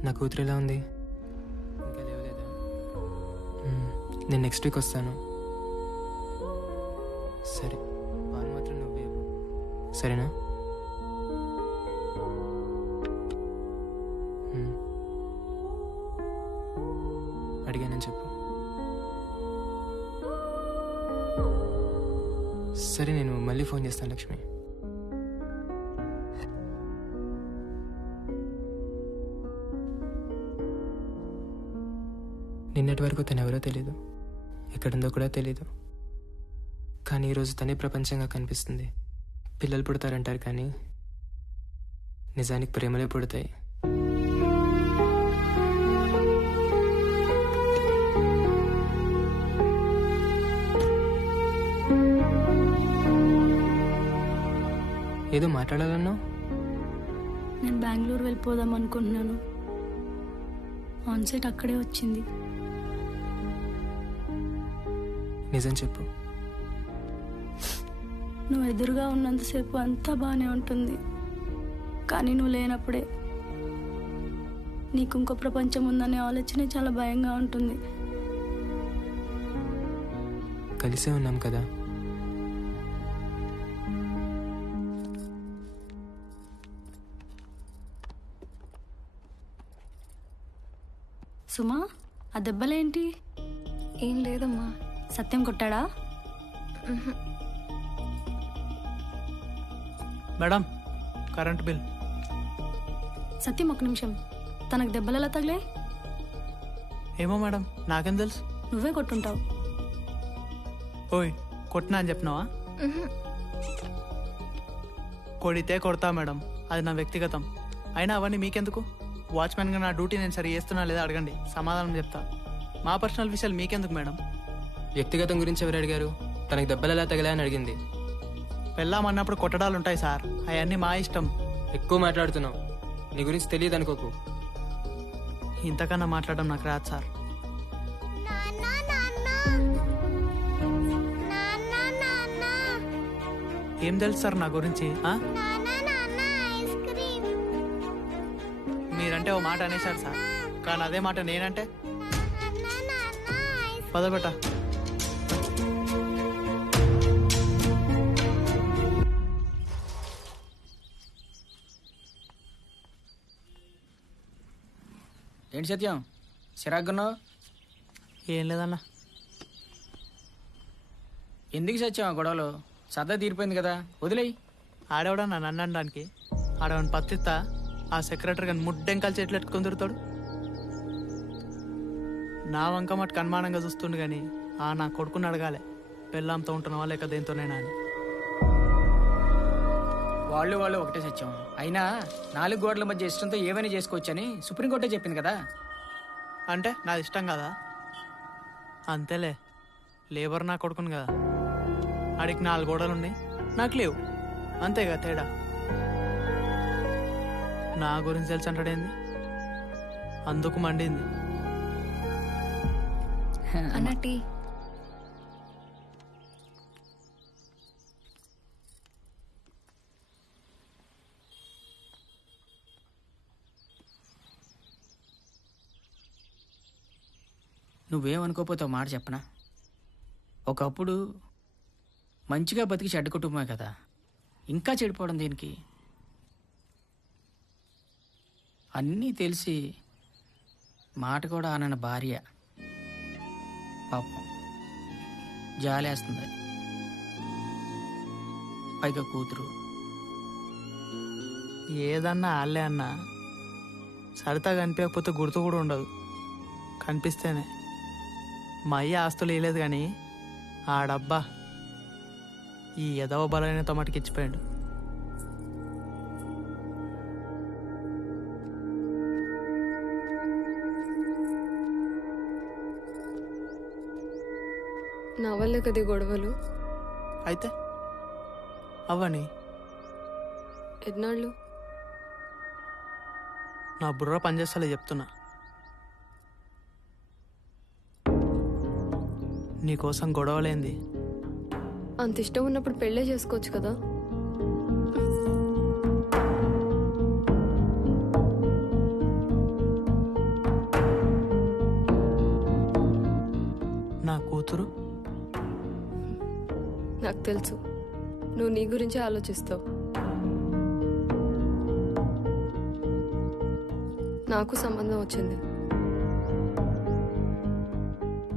నా కూతురు ఎలా ఉంది? ఇంకా లేవలేదా? నేను నెక్స్ట్ వీక్ వస్తాను. సరే, పాలు మాత్రం నువ్వే, సరేనా? అడిగానని చెప్పు. సరే, నేను మళ్ళీ ఫోన్ చేస్తాను లక్ష్మి. నిన్నటి వరకు తను ఎవరో తెలీదు, ఎక్కడుందో కూడా తెలీదు. కానీ ఈరోజు తనే ప్రపంచంగా కనిపిస్తుంది. పిల్లలు పుడతారంటారు కానీ నిజానికి ప్రేమలే పుడతాయి. ఏదో మాట్లాడాలన్నావు? నేను బెంగళూరు వెళ్ళిపోదాం అనుకుంటున్నాను. ఆన్సెట్ అక్కడే వచ్చింది. నిజం చెప్పు. నువ్వు ఎదురుగా ఉన్నంతసేపు అంతా బాగానే ఉంటుంది, కానీ నువ్వు లేనప్పుడే నీకు ఇంకో ప్రపంచం ఉందనే ఆలోచన చాలా భయంగా ఉంటుంది. కలిసే ఉన్నాం కదా. సుమా, ఆ దెబ్బలేంటి? ఏం లేదమ్మా. సత్యం కొట్టాడా? Madam, current bill. సత్యం, ఒక నిమిషం. తనకు దెబ్బలు ఎలా తగిలే? ఏమో మేడం, నాకేం తెలుసు. నువ్వే కొట్టుంటావు. ఓయ్, కొట్టినా అని చెప్పినావా? కొడితే కొడతా మేడం, అది నా వ్యక్తిగతం. అయినా అవన్నీ మీకెందుకు? వాచ్మెన్గా నా డ్యూటీ నేను సరి చేస్తున్నా లేదా అడగండి, సమాధానం చెప్తా. మా పర్సనల్ విషయాలు మీకెందుకు మేడం? వ్యక్తిగతం గురించి ఎవరు అడిగారు? తనకి దెబ్బలు ఎలా తగిలా అని అడిగింది. పెళ్ళామన్నప్పుడు కొట్టడాలు ఉంటాయి సార్, అవన్నీ మా ఇష్టం. ఎక్కువ మాట్లాడుతున్నావు, నీ గురించి తెలియదు అనుకోకు. ఇంతకన్నా మాట్లాడడం నాకు రాదు సార్. ఏం తెలుసు సార్ నా గురించి? మీరంటే ఓ మాట అనేశారు సార్, కానీ అదే మాట నేనంటే పదబెట్ట. ఏంటి సత్యం చిరాకున్నావు? ఏం లేదన్నా. ఎందుకు సత్యం ఆ గొడవలో? సరదా తీరిపోయింది కదా, వదిలేయి. ఆడేవడన్నా నన్ను అనడానికి? ఆడవని పత్తిత్తా ఆ సెక్రటరీ కానీ ముడ్డెంకాలు చెట్లు ఎట్టుకొని తిరుగుతాడు. నా వంక మటుకు అనుమానంగా చూస్తుండు కానీ నా కొడుకుని అడగాలి, పెళ్ళాంతో ఉంటున్నావా లేక దేంతోనైనా అని. వాళ్ళు ఒకటే సత్యం. అయినా 4 గోడల మధ్య ఇష్టంతో ఏమైనా చేసుకోవచ్చని సుప్రీంకోర్టే చెప్పింది కదా. అంటే నాది ఇష్టం కదా? అంతేలే, లేబర్ నా కొడుకుని కదా. ఆడికి 4 గోడలు ఉన్నాయి, నాకు లేవు, అంతేగా తేడా. నా గురించి తెలిసి అంటాడేంది, అందుకు మండింది. అన్నటి నువ్వేమనుకోపోతే మాట చెప్పనా? ఒకప్పుడు మంచిగా బతికి చెడ్డ కుటుంబమే కదా, ఇంకా చెడిపోవడం దేనికి? అన్నీ తెలిసి మాట కూడా అనన్న భార్య పాపం జాలేస్తుంది. పైగా కూతురు. ఏదన్నా ఆళ్ళే అన్నా సరితా కనిపించకపోతే గుర్తు కూడా ఉండదు, కనిపిస్తేనే. మా అయ్య ఆస్తులు వేయలేదు కానీ ఆ డబ్బా ఈ ఎదవ బలైన తమటికి ఇచ్చిపోయాడు. నా వల్లే కదా గొడవలు. అయితే అవని ఎన్నాళ్ళు నా బుర్ర పనిచేస్తలే చెప్తున్నా. నీకోసం గొడవలేంది? అంత ఇష్టం ఉన్నప్పుడు పెళ్ళే చేసుకోవచ్చు కదా. నా కూతురు నాకు తెలుసు, నువ్వు నీ గురించే ఆలోచిస్తావు. నాకు సంబంధం వచ్చింది,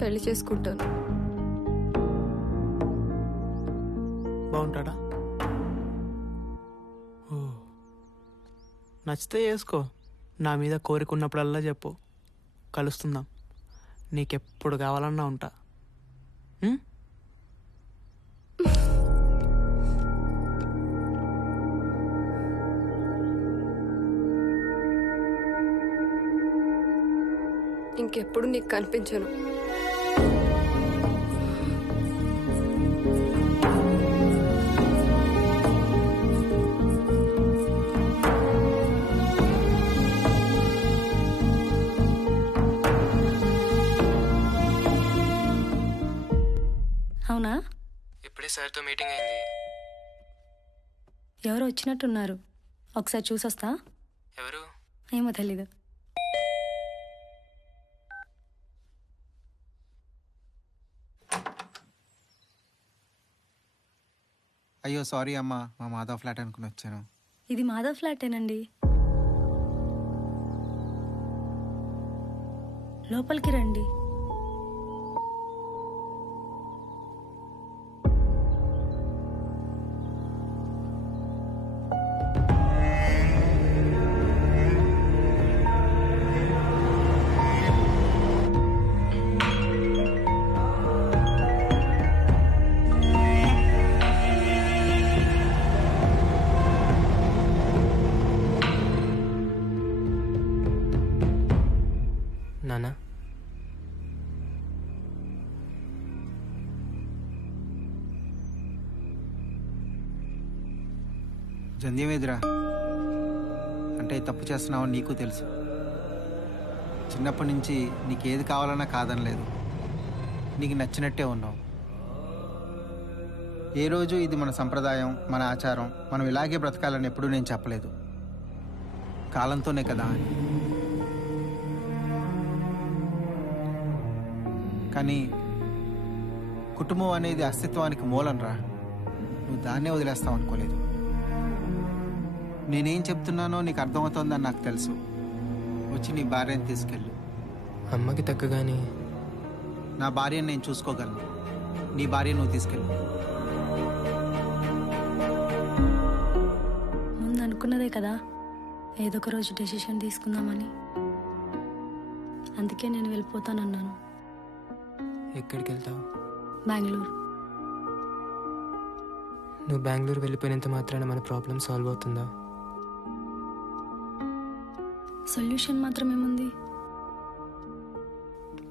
పెళ్లి చేసుకుంటాను. బాగుంటాడా? ఓ, నచ్చితే చేసుకో. నా మీద కోరిక ఉన్నప్పుడల్లా చెప్పు, కలుస్తుందాం. నీకెప్పుడు కావాలన్నా ఉంటా. ఇంకెప్పుడు నీకు కనిపించను. అవునా? ఇప్పుడే సార్తో మీటింగ్ అయింది. ఎవరో వచ్చినట్టున్నారు, ఒకసారి చూసొస్తా. ఎవరు? ఏమో తెలీదు. అయ్యో సారీ అమ్మా, మా మాధవ్ ఫ్లాట్ అనుకుని వచ్చాను. ఇది మాధవ్ ఫ్లాటేనండి. లోపలికి రండి. నానా, జంధ్యం ఎదురా అంటే తప్పు చేస్తున్నావని నీకు తెలుసు. చిన్నప్పటి నుంచి నీకేది కావాలన్నా కాదనలేదు. నీకు నచ్చినట్టే ఉన్నావు. ఏ రోజు ఇది మన సంప్రదాయం, మన ఆచారం, మనం ఇలాగే బ్రతకాలని ఎప్పుడూ నేను చెప్పలేదు. కాలంతోనే కదా అని. కానీ కుటుంబం అనేది అస్తిత్వానికి మూలం రా. నువ్వు దాన్నే వదిలేస్తావు అనుకోలేదు. నేనేం చెప్తున్నానో నీకు అర్థమవుతోందని నాకు తెలుసు. వచ్చి నీ భార్యని తీసుకెళ్ళు. అమ్మకి తగ్గగానే నా భార్యను నేను చూసుకోగలను. నీ భార్య నువ్వు తీసుకెళ్ళు. ముందు అనుకున్నదే కదా ఏదో ఒక రోజు డెసిషన్ తీసుకుందామని. అందుకే నేను వెళ్ళిపోతానన్నాను. ఎక్కడికి వెళ్తావు? బెంగళూరు. నువ్వు బెంగళూరు వెళ్ళిపోయినంత మాత్రాన మన ప్రాబ్లం సాల్వ్ అవుతుందా? సొల్యూషన్ మాత్రం ఏముంది?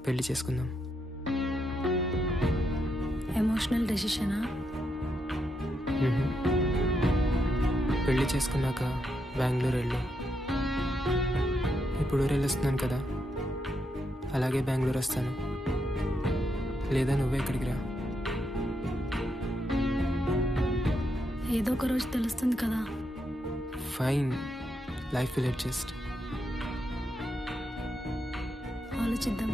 పెళ్లి చేసుకుందాం. ఎమోషనల్ డెసిషనా? పెళ్లి చేసుకున్నాక బెంగళూరు వెళ్ళు. ఇప్పుడు ఊరు వెళ్ళొస్తున్నాను కదా, అలాగే బెంగళూరు వస్తాను. లేదా నువ్వే ఇక్కడికి రా. ఏదో ఒక రోజు తెలుస్తుంది కదా. Fine, life will adjust. ఆలోచిద్దాం.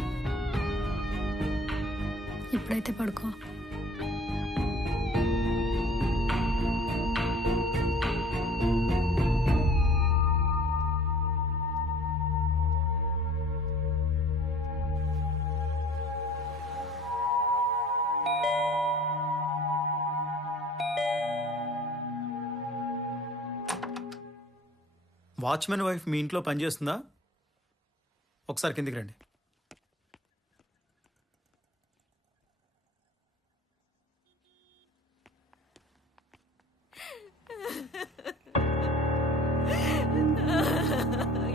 ఇప్పుడైతే పడుకో. వాచ్మెన్ వైఫ్ మీ ఇంట్లో పనిచేస్తుందా? ఒకసారి కిందికి రండి.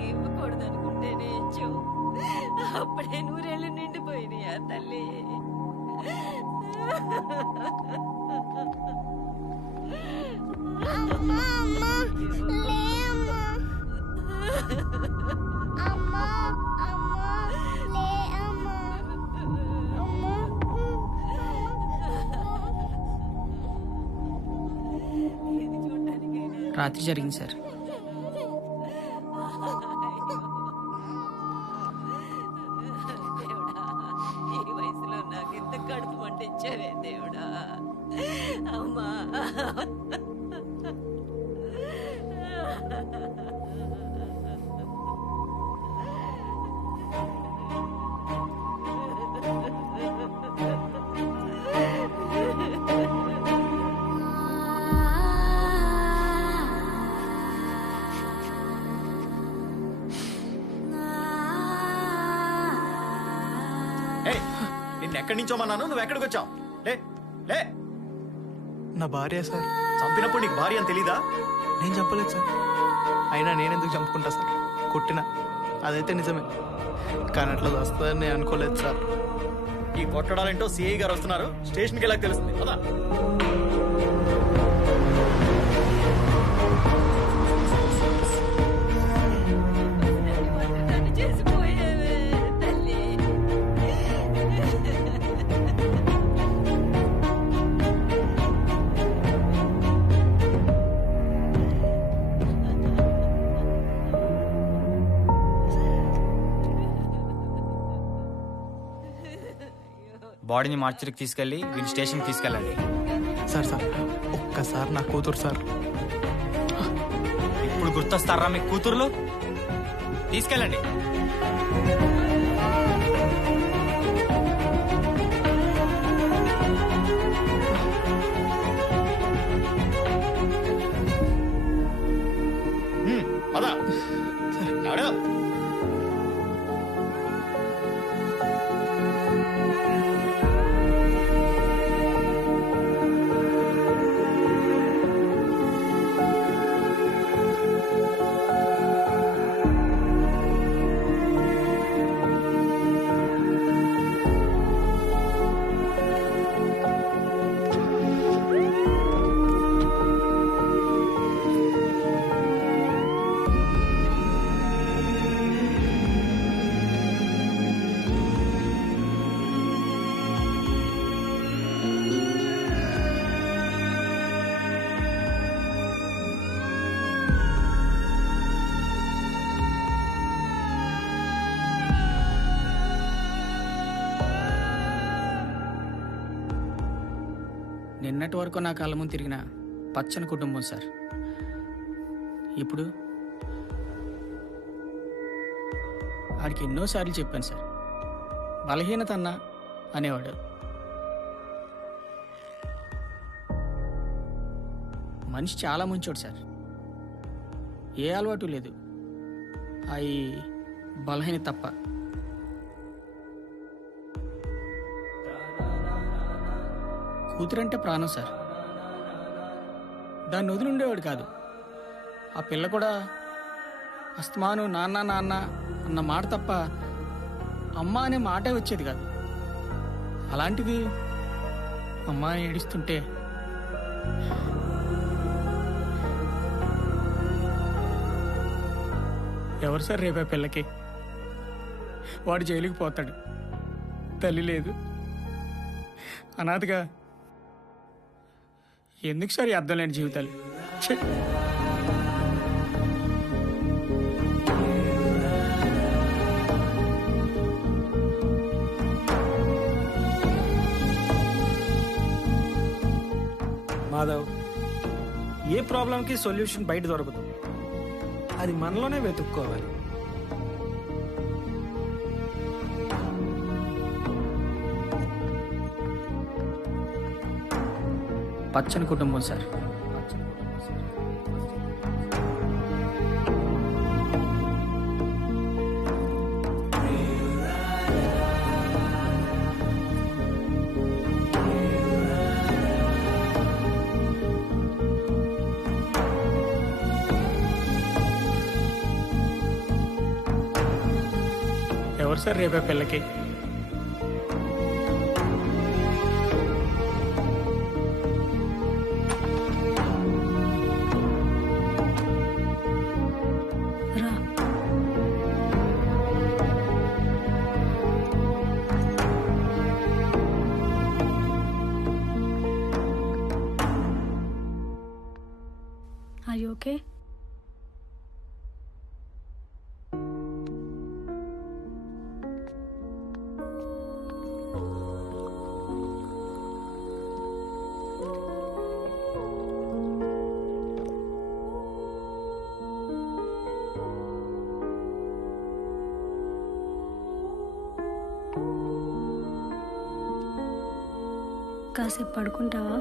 ఇవ్వకూడదనుకుంటేనే ఇచ్చావు. అప్పుడే 100 ఏళ్ళు నిండిపోయినాయా తల్లి? రాత్రి జరిగింది సార్. ఈ వయసులో నాకు ఇంత కడుపు వండించావే దేవుడా. అమ్మా నిన్ను ఎక్కడి నుంచో మన్నాను, నువ్వు ఎక్కడికి వచ్చావు? లే లే. నా భార్య సార్. చంపినప్పుడు నీకు భార్య అని తెలీదా? నేను చంపలేదు సార్. అయినా నేనెందుకు చంపుకుంటా సార్? కొట్టినా అదైతే నిజమే, కానీ అట్లా వస్తుందని నేను అనుకోలేదు సార్. ఈ కొట్టడాలేంటో సిఐ గారు వస్తున్నారు, స్టేషన్కి వెళ్ళాక తెలుస్తుంది కదా. చేసిపోయేవే తల్లి. బాడీని మార్చరికి తీసుకెళ్ళి వీళ్ళు స్టేషన్కి తీసుకెళ్ళండి. సార్ సార్ ఒక్కసారి నా కూతురు సార్. ఇప్పుడు గుర్తొస్తారా మీ కూతుర్లు? తీసుకెళ్ళండి. పదా నిన్నటి వరకు నా కళ్ళ ముందు తిరిగిన పచ్చని కుటుంబం సార్. ఇప్పుడు ఆడికి ఎన్నోసార్లు చెప్పాను సార్, బలహీనత అన్నా అనేవాడు. మనిషి చాలా ముంచోడు సార్. ఏ అలవాటు లేదు, అవి బలహీనత తప్ప. కూతురంటే ప్రాణం సార్. దాన్ని వదిలి ఉండేవాడు కాదు. ఆ పిల్ల కూడా అస్తమాను నాన్న నాన్న అన్న మాట తప్ప అమ్మ అనే మాటే వచ్చేది కాదు. అలాంటిది అమ్మ ఏడుస్తుంటే ఎవరు సార్ రేపే పిల్లకి? వాడు జైలుకి పోతాడు, తల్లి లేదు, అనాథగా. ఎందుకు సార్ అర్థం లేని జీవితాలు? ఛీ! మాధవ్, ఏ ప్రాబ్లంకి సొల్యూషన్ బయట దొరకదు, అది మనలోనే వెతుక్కోవాలి. పచ్చని కుటుంబం సార్. ఎవరు సార్ రేపే పిల్లకి? Are you okay? కాసేపు పడుకుంటావా?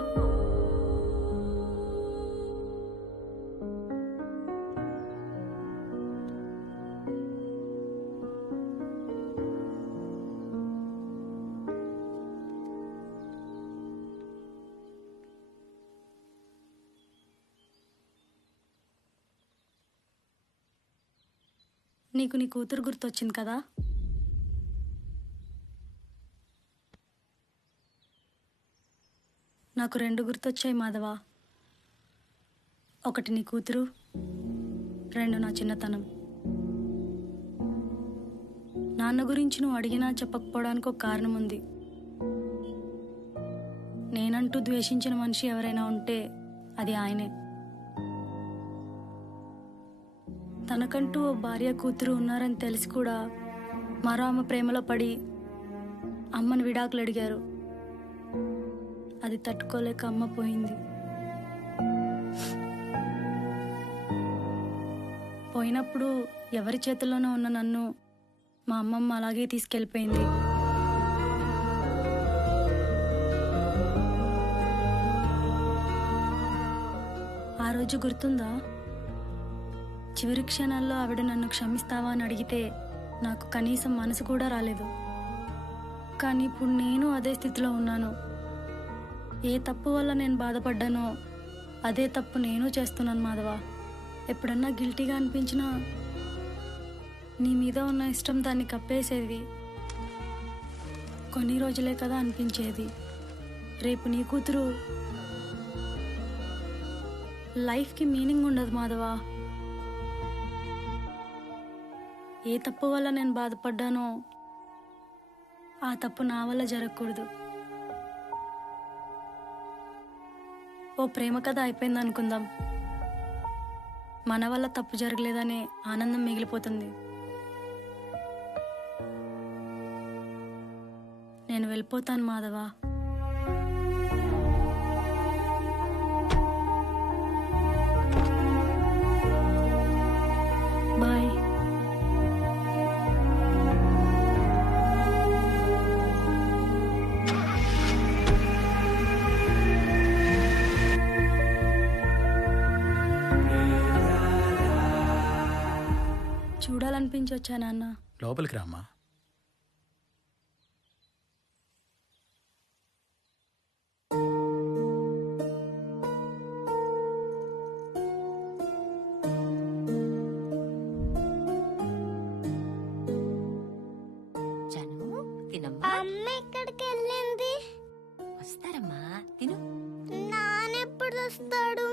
నీకు నీ కూతురు గుర్తొచ్చింది కదా? నాకు రెండు గుర్తొచ్చాయి మాధవ. ఒకటి నీ కూతురు, రెండు నా చిన్నతనం. నాన్న గురించి నువ్వు అడిగినా చెప్పకపోవడానికి ఒక కారణం ఉంది. నేనంటూ ద్వేషించిన మనిషి ఎవరైనా ఉంటే అది ఆయనే. తనకంటూ ఓ భార్య కూతురు ఉన్నారని తెలిసి కూడా మరో ఆమె ప్రేమలో పడి అమ్మని విడాకులు అడిగారు. అది తట్టుకోలేక అమ్మ పోయింది. పోయినప్పుడు ఎవరి చేతుల్లోనో ఉన్న నన్ను మా అమ్మమ్మ అలాగే తీసుకెళ్ళిపోయింది. ఆ రోజు గుర్తుందా? చివరి క్షణాల్లో ఆవిడ నన్ను క్షమిస్తావా అని అడిగితే నాకు కనీసం మనసు కూడా రాలేదు. కానీ ఇప్పుడు నేను అదే స్థితిలో ఉన్నాను. ఏ తప్పు వల్ల నేను బాధపడ్డానో అదే తప్పు నేను చేస్తున్నాను మాధవ. ఎప్పుడన్నా గిల్టీగా అనిపించినా నీ మీద ఉన్న ఇష్టం దాన్ని కప్పేసేది. కొన్ని రోజులే కదా అనిపించేది. రేపు నీ కూతురు లైఫ్కి మీనింగ్ ఉండదు మాధవ. ఏ తప్పు వల్ల నేను బాధపడ్డానో ఆ తప్పు నా వల్ల జరగకూడదు. ఓ ప్రేమ కథ అయిపోయింది అనుకుందాం. మన వల్ల తప్పు జరగలేదనే ఆనందం మిగిలిపోతుంది. నేను వెళ్ళిపోతాను మాధవ. బాయ్. చూడాలనిపించి వచ్చా నాన్న. లోపలికి రామ్మా. జను తినమ్మా. అమ్మ ఎక్కడికి వెళ్ళింది? వస్తారమ్మా, తిను. నాన్న ఎప్పుడు వస్తాడు?